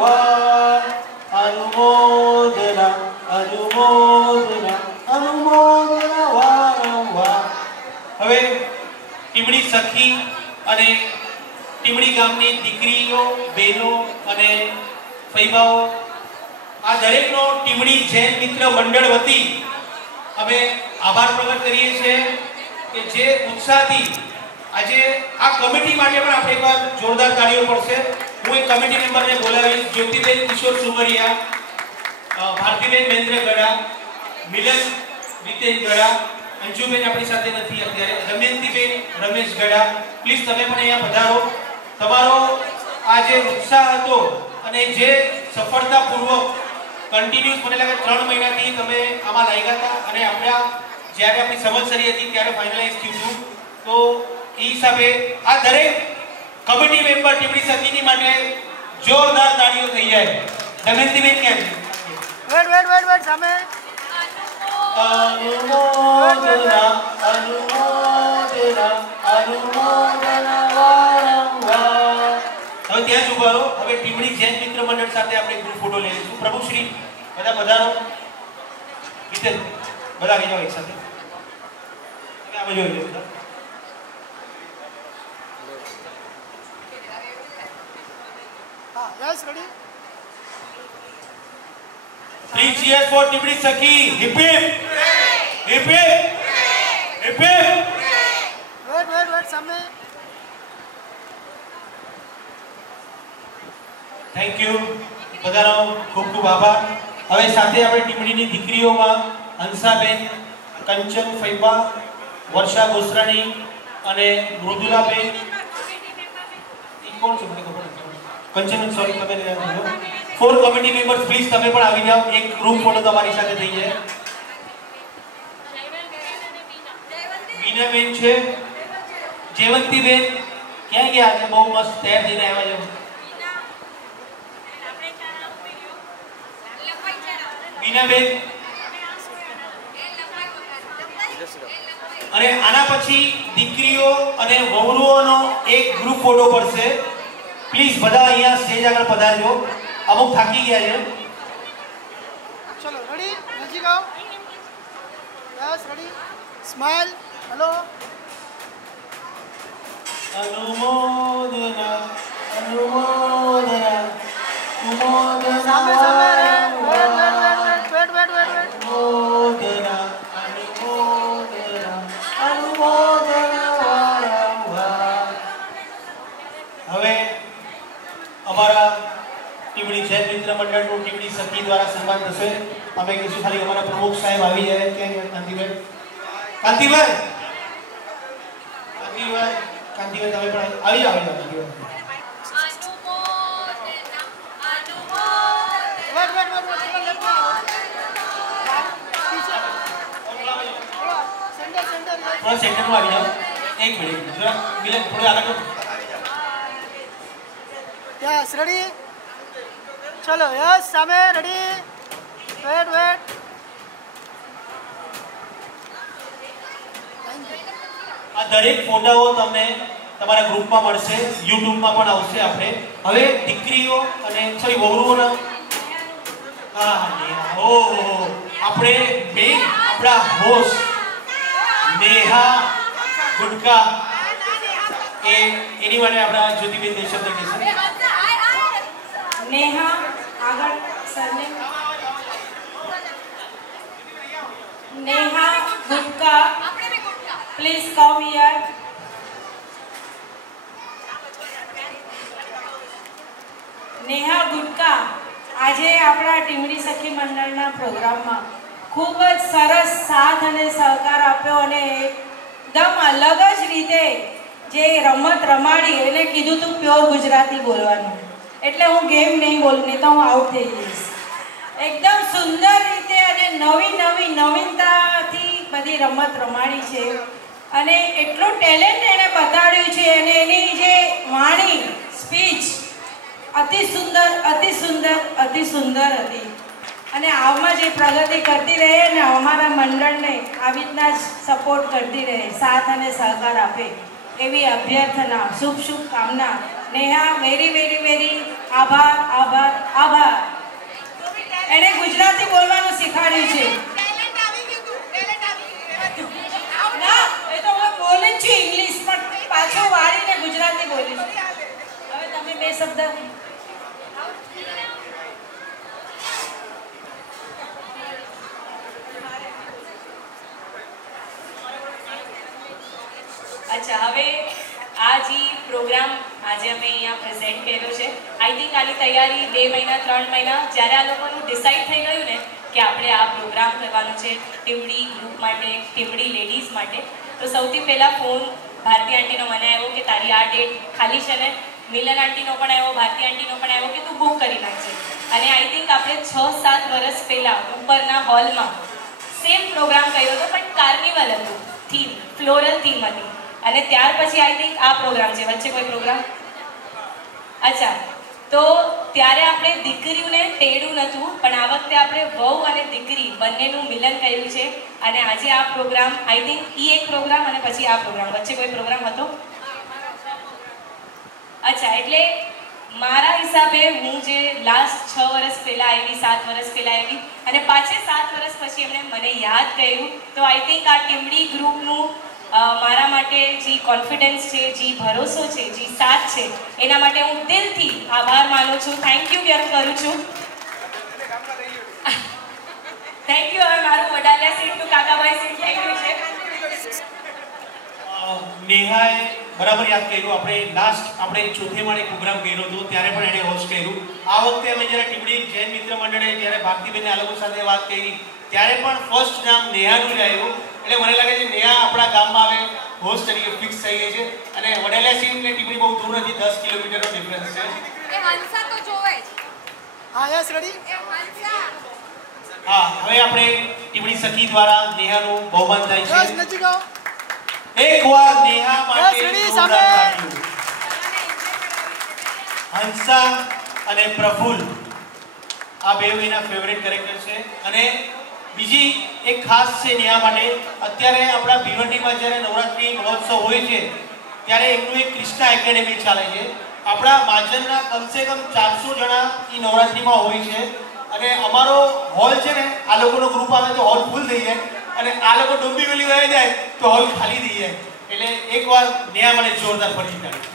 વારંવાર અનુમોદના અનુમોદના અનુમોદના વારંવાર. હવે ટીમડી સખી અને ટીમડી ગામની દીકરીઓ, બહેનો અને ફૈબાઓ, આ દરેકનો ટીમડી જૈન મિત્ર મંડળ વતી અમે આભાર પ્રગટ કરીએ છીએ કે જે ઉત્સાહથી આજે આ કમિટી માટે પણ આપણે એકવાર જોરદાર તાળીઓ પડશે. હું એક કમિટી મેમ્બરને બોલાવીશ. જ્યોતિબેન કિશોર સુમરિયા, ભારતીબેન મહેન્દ્ર ગડા, મિલન રીતેશ ગડા, અંજુબેન આપણી સાથે નથી અત્યારે, દમયંતીબેન રમેશ ગડા. પ્લીઝ તમે પણ અહીંયા પધારો. તમારો આ જે ઉત્સાહ હતો અને જે સફળતાપૂર્વક કન્ટિન્યુઅસ મને લાગે 3 મહિનાથી તમે આમાં લાગ્યા હતા, અને આપણા જ્યારે આપણી સંવત્સરી હતી ત્યારે ફાઇનલાઇઝ થયું હતું. તો એ હિસાબે આ દરેક કમિટી મેમ્બર ટીમડી સખીની માટે જોરદાર તાળીઓ થઈ જાય. દમયંતીબેન ક્યાં છે? વેટ સામે. અનુમોદના અનુમોદના અનુમોદના વારંવાર. હવે ત્યાં જ ઉભા રહો. હવે ટીમડી જૈન મિત્ર મંડળ સાથે આપણે ગ્રુપ ફોટો લઈ લઈશું. પ્રભુશ્રી બધા પધારો. મિત્ર બધા આવી જાઓ એક સાથે. આપણે જોઈ લો બધા. હા, યસ રેડી. 3 cheers for ટીમડી સખી. Hip hip hip hip hip. Wait સામે. Thank you. બધાનો ખૂબ ખૂબ આભાર. હવે સાથે આપણે ટીમડીની દીકરીઓમાં હંસાબેન, કંચન ફૈબા, વર્ષા ગોસ્રાણી અને મૃદુલાબેન. ઈ કોણ છે મને ખબર નથી. કંચન, સોરી તમે 4 કમિટી મેમ્બર્સ પ્લીઝ તમે પણ આવી જાઓ. એક ગ્રુપ ફોટો તમારી સાથે થઈ જાય. બીનાબેન છે, જયવંતીબેન ક્યાં ગયા છે? બહુ મસ્ત તૈયાર થઈને આવ્યા છે. બીનાબેન. અને આના પછી દીકરીઓ અને વહુઓનો એક ગ્રુપ ફોટો પડશે. પ્લીઝ બધા અહીંયા સ્ટેજ આગળ પધારજો. અમુક થાકી ગયા છે. ચલો રેડી, નજીક આવો. Yes ready. સ્માઈલ. હેલો. અનુમોદના અનુમોદના અનુમોદના સામે સામે. વેટ. અનુમોદના અનુમોદના અનુમોદના વારંવાર. હવે અમારા ટીમડી જૈન મિત્ર મંડળનું ટીમડી સખી દ્વારા સન્માન થશે. અમે કહીશું ખાલી અમારા પ્રમુખ સાહેબ આવી જાય. ક્યાં કાંતિભાઈ? કાંતિભાઈ તમે પણ આવી જાઓ. સેન્ટરમાં આવી જાઓ. એક મિનિટ જરા મિલન થોડું આગળ યસ રેડી ચલો યસ સામે રેડી વેટ આ દરેક ફોટાઓ તમને તમારા ગ્રુપમાં મળશે, યુટ્યુબમાં પણ આવશે. આપણે હવે દીકરીઓ અને સોરી વહુઓના ઓહો આપણે મેઇન આપણા હોસ્ટ નેહા ગુડકા એની માટે આપણા જ્યોતિબેન શબ્દ કહેશે. નેહા આગળ surname Neha Gudka please come here. Neha Gudka આજે આપણા ટીમડી સખી મંડળના પ્રોગ્રામમાં ખૂબ જ સરસ સાથ અને સહકાર આપ્યો અને એકદમ અલગ જ રીતે જે રમત રમાડી એને કીધું તું પ્યોર ગુજરાતી બોલવાનું, એટલે હું ગેમ નહીં બોલું, નહીં તો હું આઉટ થઈ જઈશ. એકદમ સુંદર રીતે અને નવીનતાથી બધી રમત રમાડી છે અને એટલું ટેલેન્ટ એણે બતાડ્યું છે અને એની જે વાણી સ્પીચ અતિ સુંદર હતી અને આમાં જે પ્રગતિ કરતી રહે અને અમારા મંડળને આવી રીતના જ સપોર્ટ કરતી રહે, સાથ અને સહકાર આપે એવી અભ્યર્થના, શુભ કામના. નેહા વેરી આભાર. એણે ગુજરાતી બોલવાનું શીખવાડ્યું છે. ના એ તો હું બોલું છું ઇંગ્લિશ પણ પાછું વાળીને ગુજરાતી બોલીશ. હવે તમે બે શબ્દ. અચ્છા, હવે આ જે પ્રોગ્રામ આજે અમે અહીંયા પ્રેઝન્ટ કર્યો છે, આઈ થિંક આની તૈયારી 2 મહિના 3 મહિના જ્યારે આ લોકોનું ડિસાઈડ થઈ ગયું ને કે આપણે આ પ્રોગ્રામ કરવાનો છે ટીમડી ગ્રુપ માટે, ટીમડી લેડીઝ માટે, તો સૌથી પહેલાં ફોન ભારતી આંટીનો મને આવ્યો કે તારી આ ડેટ ખાલી છે ને. મિલન આંટીનો પણ આવ્યો, ભારતી આંટીનો પણ આવ્યો કે તું બુક કરી નાખજે. અને આઈ થિંક આપણે 6-7 વર્ષ પહેલાં ઉપરના હોલમાં સેમ પ્રોગ્રામ કર્યો હતો પણ કાર્નિવલ હતું, થીમ ફ્લોરલ થીમ હતી. અને ત્યાર પછી આઈ થિંક આ પ્રોગ્રામ છે. વચ્ચે કોઈ પ્રોગ્રામ? અચ્છા, તો ત્યારે આપણે દીકરીઓને તેડું નહોતું પણ આ વખતે આપણે વહુ અને દીકરી બંનેનું મિલન કર્યું છે. અને આજે આ પ્રોગ્રામ આઈ થિંક એક પ્રોગ્રામ અને પછી આ પ્રોગ્રામ, વચ્ચે કોઈ પ્રોગ્રામ હતો? અચ્છા, એટલે મારા હિસાબે હું જે લાસ્ટ 6 વર્ષ પહેલાં આવી, 7 વર્ષ પહેલાં આવી અને પાછે 7 વર્ષ પછી એમણે મને યાદ કર્યું, તો આઈ થિંક આ ટીમડી ગ્રુપનું મારા માટે જે કોન્ફિડન્સ છે, જે ભરોસો છે, જે સાથ છે, એના માટે હું દિલથી આભાર માનું છું, થેન્ક યુ વ્યક્ત કરું છું. Thank you. હવે મારું વડાલિયા સીટનું કાકાભાઈ સીટ થઈ ગયું છે. નેહાએ બરાબર યાદ કર્યું. આપણે ચોથે માળે પ્રોગ્રામ કર્યો હતો ત્યારે પણ એણે હોસ્ટ કર્યું. આ વખતે અમે જ્યારે ટીમડી જૈન મિત્ર મંડળે જ્યારે ભારતીબેને આ લોકો સાથે વાત કરી ત્યારે પણ ફર્સ્ટ નામ નેહાનું જ આવ્યું. એટલે મને લાગે છે નેહા આપણા ગામમાં આવે હોસ્ટ તરીકે ફિક્સ થઈ ગઈ છે. અને વડાલિયા સીટ ને ટીમડી બહુ દૂર નથી, 10 કિલોમીટરનો ડિફરન્સ છે. હા યસ રેડી. હા, હવે આપણે ટીમડી સખી દ્વારા નેહાનું બહુમાન થાય છે. યસ નજીક આવો. એકવાર નેહા માટે હંસા અને પ્રફુલ્લ આ બે એના ફેવરેટ કેરેક્ટર છે. અને બીજી એક ખાસ છે નેહા માટે, અત્યારે આપણા ભીવંડીમાં જ્યારે નવરાત્રી મહોત્સવ હોય છે ત્યારે એમનું એક કૃષ્ણા એકેડેમી ચાલે છે. આપણા માજલના કમસે કમ 400 જણા એ નવરાત્રીમાં હોય છે. અને અમારો હોલ છે ને, આ લોકોનો ગ્રુપ આવે તો હોલ ફૂલ થઈ જાય અને આ લોકો ડોંબીવલી વહી જાય તો હોલ ખાલી થઈ જાય. એટલે એકવાર નેહા મને જોરદાર ફરી કાઢી.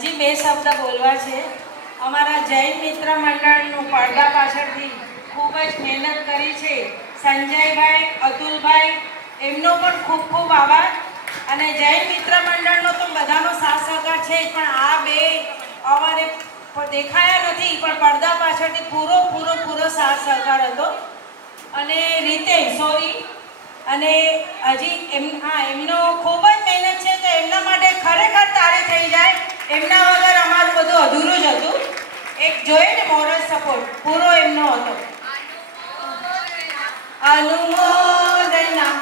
હજી 2 શબ્દ બોલવા છે. અમારા જૈન મિત્ર મંડળનું પડદા પાછળથી ખૂબ જ મહેનત કરી છે સંજયભાઈ, અતુલભાઈ, એમનો પણ ખૂબ ખૂબ આભાર. અને જૈન મિત્ર મંડળનો તો બધાનો સાથ સહકાર છે જ, પણ આ બે અમારે દેખાયા નથી પણ પડદા પાછળથી પૂરો સાથ સહકાર હતો. અને રીતેશ સોરી, અને હજી એમનો ખૂબ જ મહેનત છે તો એમના માટે ખરેખર તાળી થઈ જાય. એમના વગર અમારું બધું અધૂરું જ હતું. એક જોઈએ ને મોરલ સપોર્ટ પૂરો એમનો હતો. અનુમોદના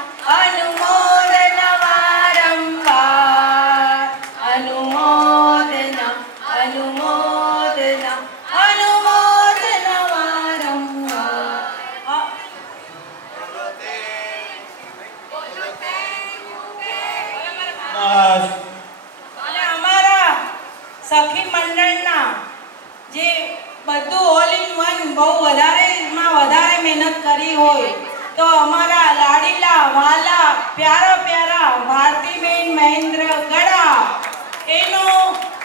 વધારેમાં વધારે મહેનત કરી હોય તો અમારા લાડીલા વાલા પ્યારા પ્યારા ભારતીબેન મહેન્દ્ર ગડા એનો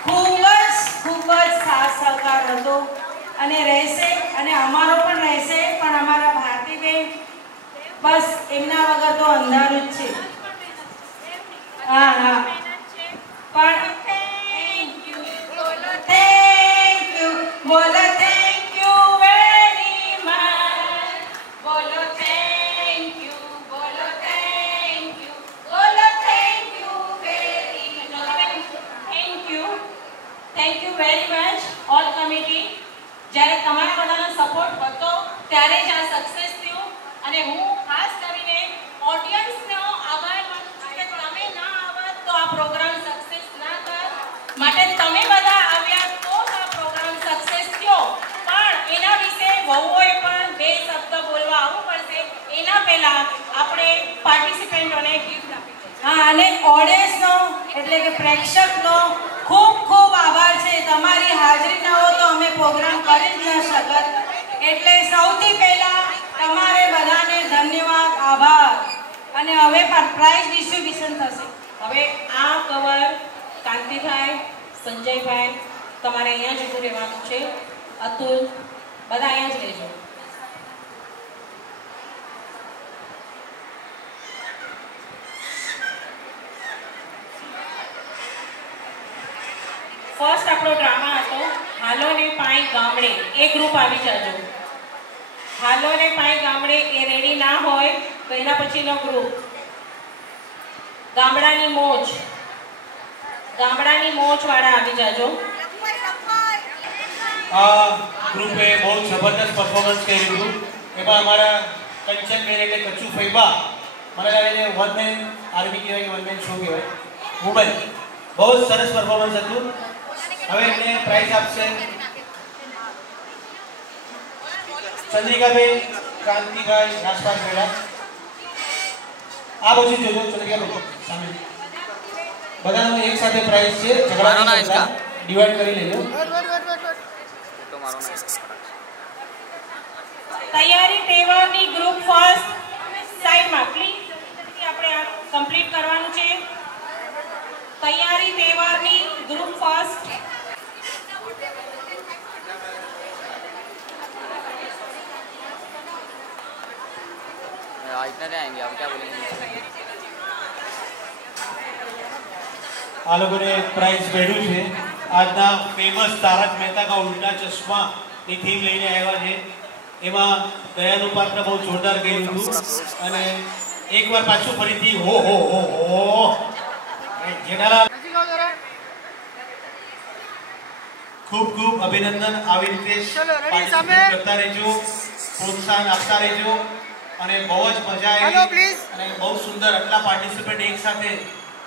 ખૂબ જ સાથ સહકાર હતો અને રહેશે અને અમારો પણ રહેશે. પણ અમારા ભારતીબેન બસ એમના વગર તો અંધારું જ છે. હા પણ થેન્ક યુ બોલો થેન્ક યુ વેરી મચ બોલો થેન્ક યુ બોલો thank you very much thank you very much all committee. જ્યારે તમારા બધાનો સપોર્ટ હતો ત્યારે જ આ સક્સેસ થયું અને હું ખાસ કરીને ઓડિયન્સનો આભાર માનું છું કે તમે ના આવત તો આ પ્રોગ્રામ સક્સેસ ના થાત. માટે તમે બધા આવ્યા તો આ પ્રોગ્રામ સક્સેસ થયો. પણ એના વિશે વહુઓએ પણ બે શબ્દ બોલવા આવવું પડશે. એના પહેલા આપણે પાર્ટિસિપન્ટોને ગિફ્ટ આપી દઈએ. હા, અને ઓડિયન્સનો એટલે કે પ્રેક્ષકનો ખૂબ ખૂબ આભાર છે. તમારી હાજરી ન હોય તો અમે પ્રોગ્રામ કરી જ ન શકત. એટલે સૌથી પહેલા તમારે બધાને ધન્યવાદ, આભાર. અને હવે પ્રાઇઝ ડિસ્ટ્રીબ્યુશન થશે. હવે આ કવર કાંતિભાઈ, સંજયભાઈ તમારે અહીંયા જ ઊભું રહેવાનું છે. અતુલ બધા અહીંયા જ રહેજો. ફર્સ્ટ આપણો ડ્રામા હતો હાલો ને પાઈ ગામડે. એ ગ્રુપ આવી જજો. હાલો ને પાઈ ગામડે એ રેડી ના હોય તો એના પછીનો ગ્રુપ ગામડાની મોજ વાળા આવી જજો. આ ગ્રુપે બહુ જબરદસ્ત પરફોર્મન્સ કર્યું. એમાં અમારા કંચનબેન એટલે કચ્છુ ફૈબા મને લાગે છે વન મેન આર્મી કહેવાય, વન મેન શો કહેવાય, મુંબઈ. બહુ જ સરસ પરફોર્મન્સ હતું. હવે એમને પ્રાઇઝ આપશે ચંદ્રિકાબેન, ક્રાંતિભાઈ, રાજપાલ મેળા. આ બાજુ જોજો ચંદ્રિકાબેન સામે. બધાનો એક સાથે પ્રાઇઝ છે. ઝઘડા ડિવાઈડ કરી લેજો. તૈયારી તહેવારની ગ્રુપ ફર્સ્ટ સાઈડમાં પ્લીઝ. આપણે આ કમ્પ્લીટ કરવાનું છે. તૈયારી તહેવારની ગ્રુપ ફર્સ્ટ. इतना नहीं आएंगे, अब क्या बोलेंगे? આ લોકોને પ્રાઇઝ મળ્યું છે. આજના ફેમસ તારક મહેતા કા ઉલ્ટા ચશ્મા ની થીમ લઈને આવ્યા છે. એમાં દયાનું પાત્ર બહુ જોરદાર કર્યું હતું. અને એકવાર પાછું ફરીથી હો જેઠાલાલ ખૂબ ખૂબ અભિનંદન. આવી રીતે પાર્ટિસિપેટ કરતા રહેજો, પ્રોત્સાહન આપતા રહેજો. અને બહુ જ મજા આવી અને બહુ સુંદર આટલા પાર્ટિસિપેન્ટ એક સાથે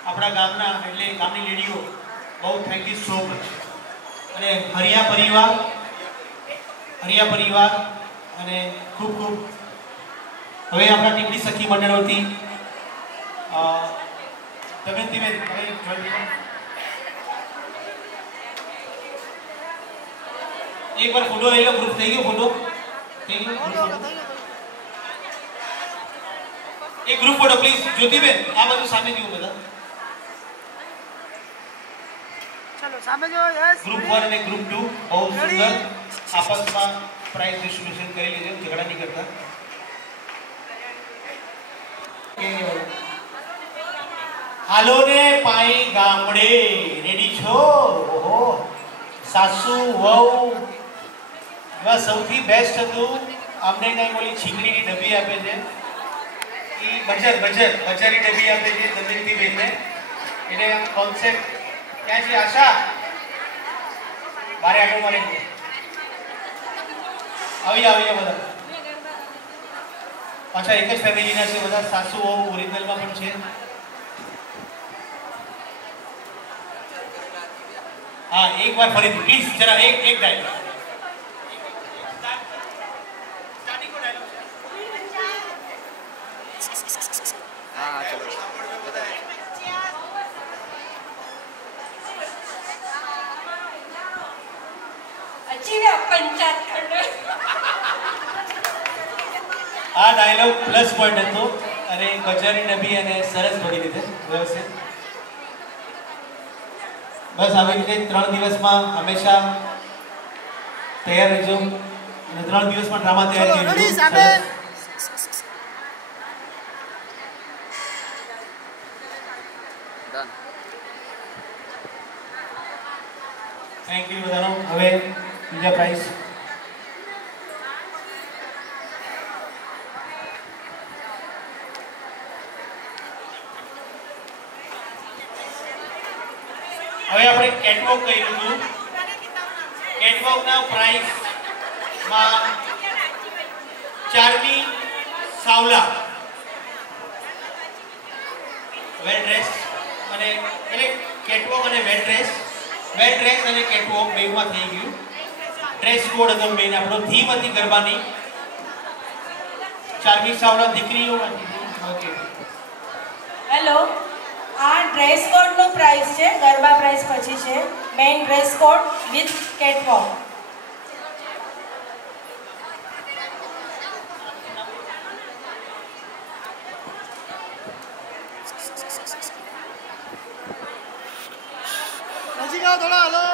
આપણા ગામના એટલે ગામની લેડીઓ. બહુ થેન્ક યુ સો મચ. અને હરિયા પરિવાર અને ખૂબ ખૂબ. હવે આપણા ટીમની સખી મંડળોથી દમયંતીબેન હવે એકવાર ફોટો લઈ લો. ગ્રુપ થઈ ગયો ફોટો થઈ ગયો. એક ગ્રુપ ફોટો પ્લીઝ. જ્યોતિબેન આ બધું સામે જુઓ બધા. ચલો સામે જો. યસ. ગ્રુપ 1 અને ગ્રુપ 2 બહુ સુંદર આપસમાં પ્રાઇઝ ડિસ્ટ્રીબ્યુશન કરી લેજો. ઝઘડા નહીં કરતા. હાલો ને પાઈ ગામડે રેડી છો? ઓહો, સાસુ વહુ એમાં સૌથી બેસ્ટ હતું. અમને કઈ ઓલી છીકડીની ડબ્બી આપે છે એ બજારી ડબ્બી આપે છે દમયંતીબેનને. એટલે કોન્સેપ્ટ ક્યાં છે? આશા બારે આટો મારે આવી જાવ બધા. પાછા એક જ ફેમિલીના છે બધા. સાસુ વહુ ઓરિજિનલમાં પણ છે. હા, એકવાર ફરીથી પ્લીઝ જરા એક ડાયલોગ. हाँ चलो अच्छी है पंचायत खंड આ ડાયલોગ પ્લસ પોઈન્ટ હતો અને કચેરી ડબી અને સરસ બની રીતે વ્યવસ્થિત. બસ આવી રીતે 3 દિવસમાં હંમેશા તૈયાર રહેજો અને 3 દિવસમાં ડ્રામા તૈયાર કરજો. થેન્ક યુ બધાનો. હવે બીજા પ્રાઇઝ હવે આપણે કેટવોક કર્યું હતું. કેટવોકના પ્રાઇઝમાં ચાર્મી સાવલા વેલ ડ્રેસ અને એટલે કેટવોક અને વેલ ડ્રેસ અને કેટવોક બેમાં થઈ ગયું. ડ્રેસ કોડ હતો મેઇન આપણો. થીમ હતી ગરબાની. ચાર્મી સાવલા દીકરીઓમાંથી. Okay hello. આ ડ્રેસ કોડનો પ્રાઇસ છે. ગરબા પ્રાઇસ પછી છે main dress code with catwalk. નજીક આવો થોડા. હાલો.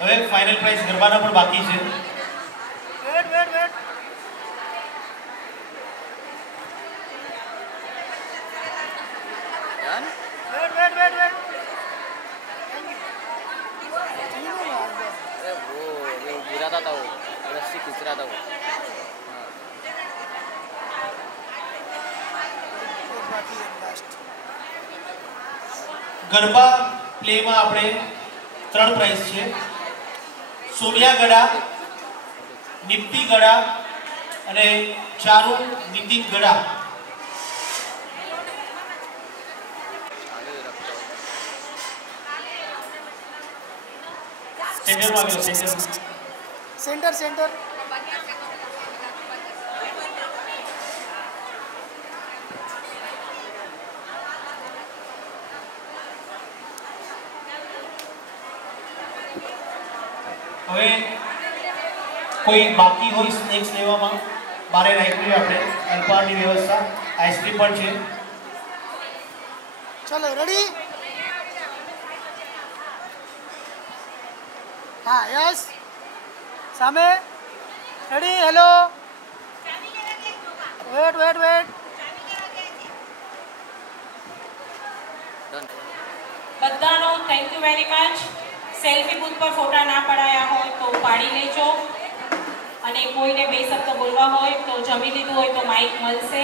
હવે ફાઇનલ પ્રાઇસ ગરબાના પણ બાકી છે. Wait wait wait. ગરબા પ્લેમાં આપણે 3 પ્રાઇઝ છે. સોનિયા ગડા, નિપ્તિ ગડા અને ચારુ નીતિન ગડા. સેન્ટરમાં આવ્યો. Centre centre. હવે કોઈ બાકી હોય સ્નેક્સ લેવામાં બારે રાખ્યું આપણે. અલ્પાહારની વ્યવસ્થા. આઈસ્ક્રીમ પણ છે. ચલો રેડી. હા યસ. સામે ready. Hello. Wait wait wait. બધાનો thank you very much. Selfie booth પર ફોટા ના પડાયા હોય તો પાડી લેજો અને કોઈને 2 શબ્દ બોલવા હોય તો જમી લીધું હોય તો માઇક મળશે.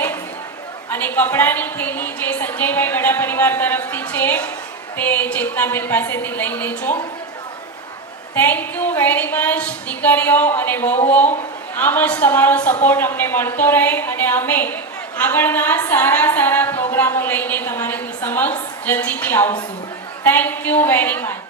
અને કપડાની થેલી જે સંજયભાઈ ગડા પરિવાર તરફથી છે તે ચેતનાબેન પાસેથી લઈ લેજો. થેન્ક યુ વેરી મચ દીકરીઓ અને વહુઓ. આમ જ તમારો સપોર્ટ અમને મળતો રહે અને અમે આગળના સારા પ્રોગ્રામો લઈને તમારી સમક્ષ જલ્દીથી આવશું. Thank you very much.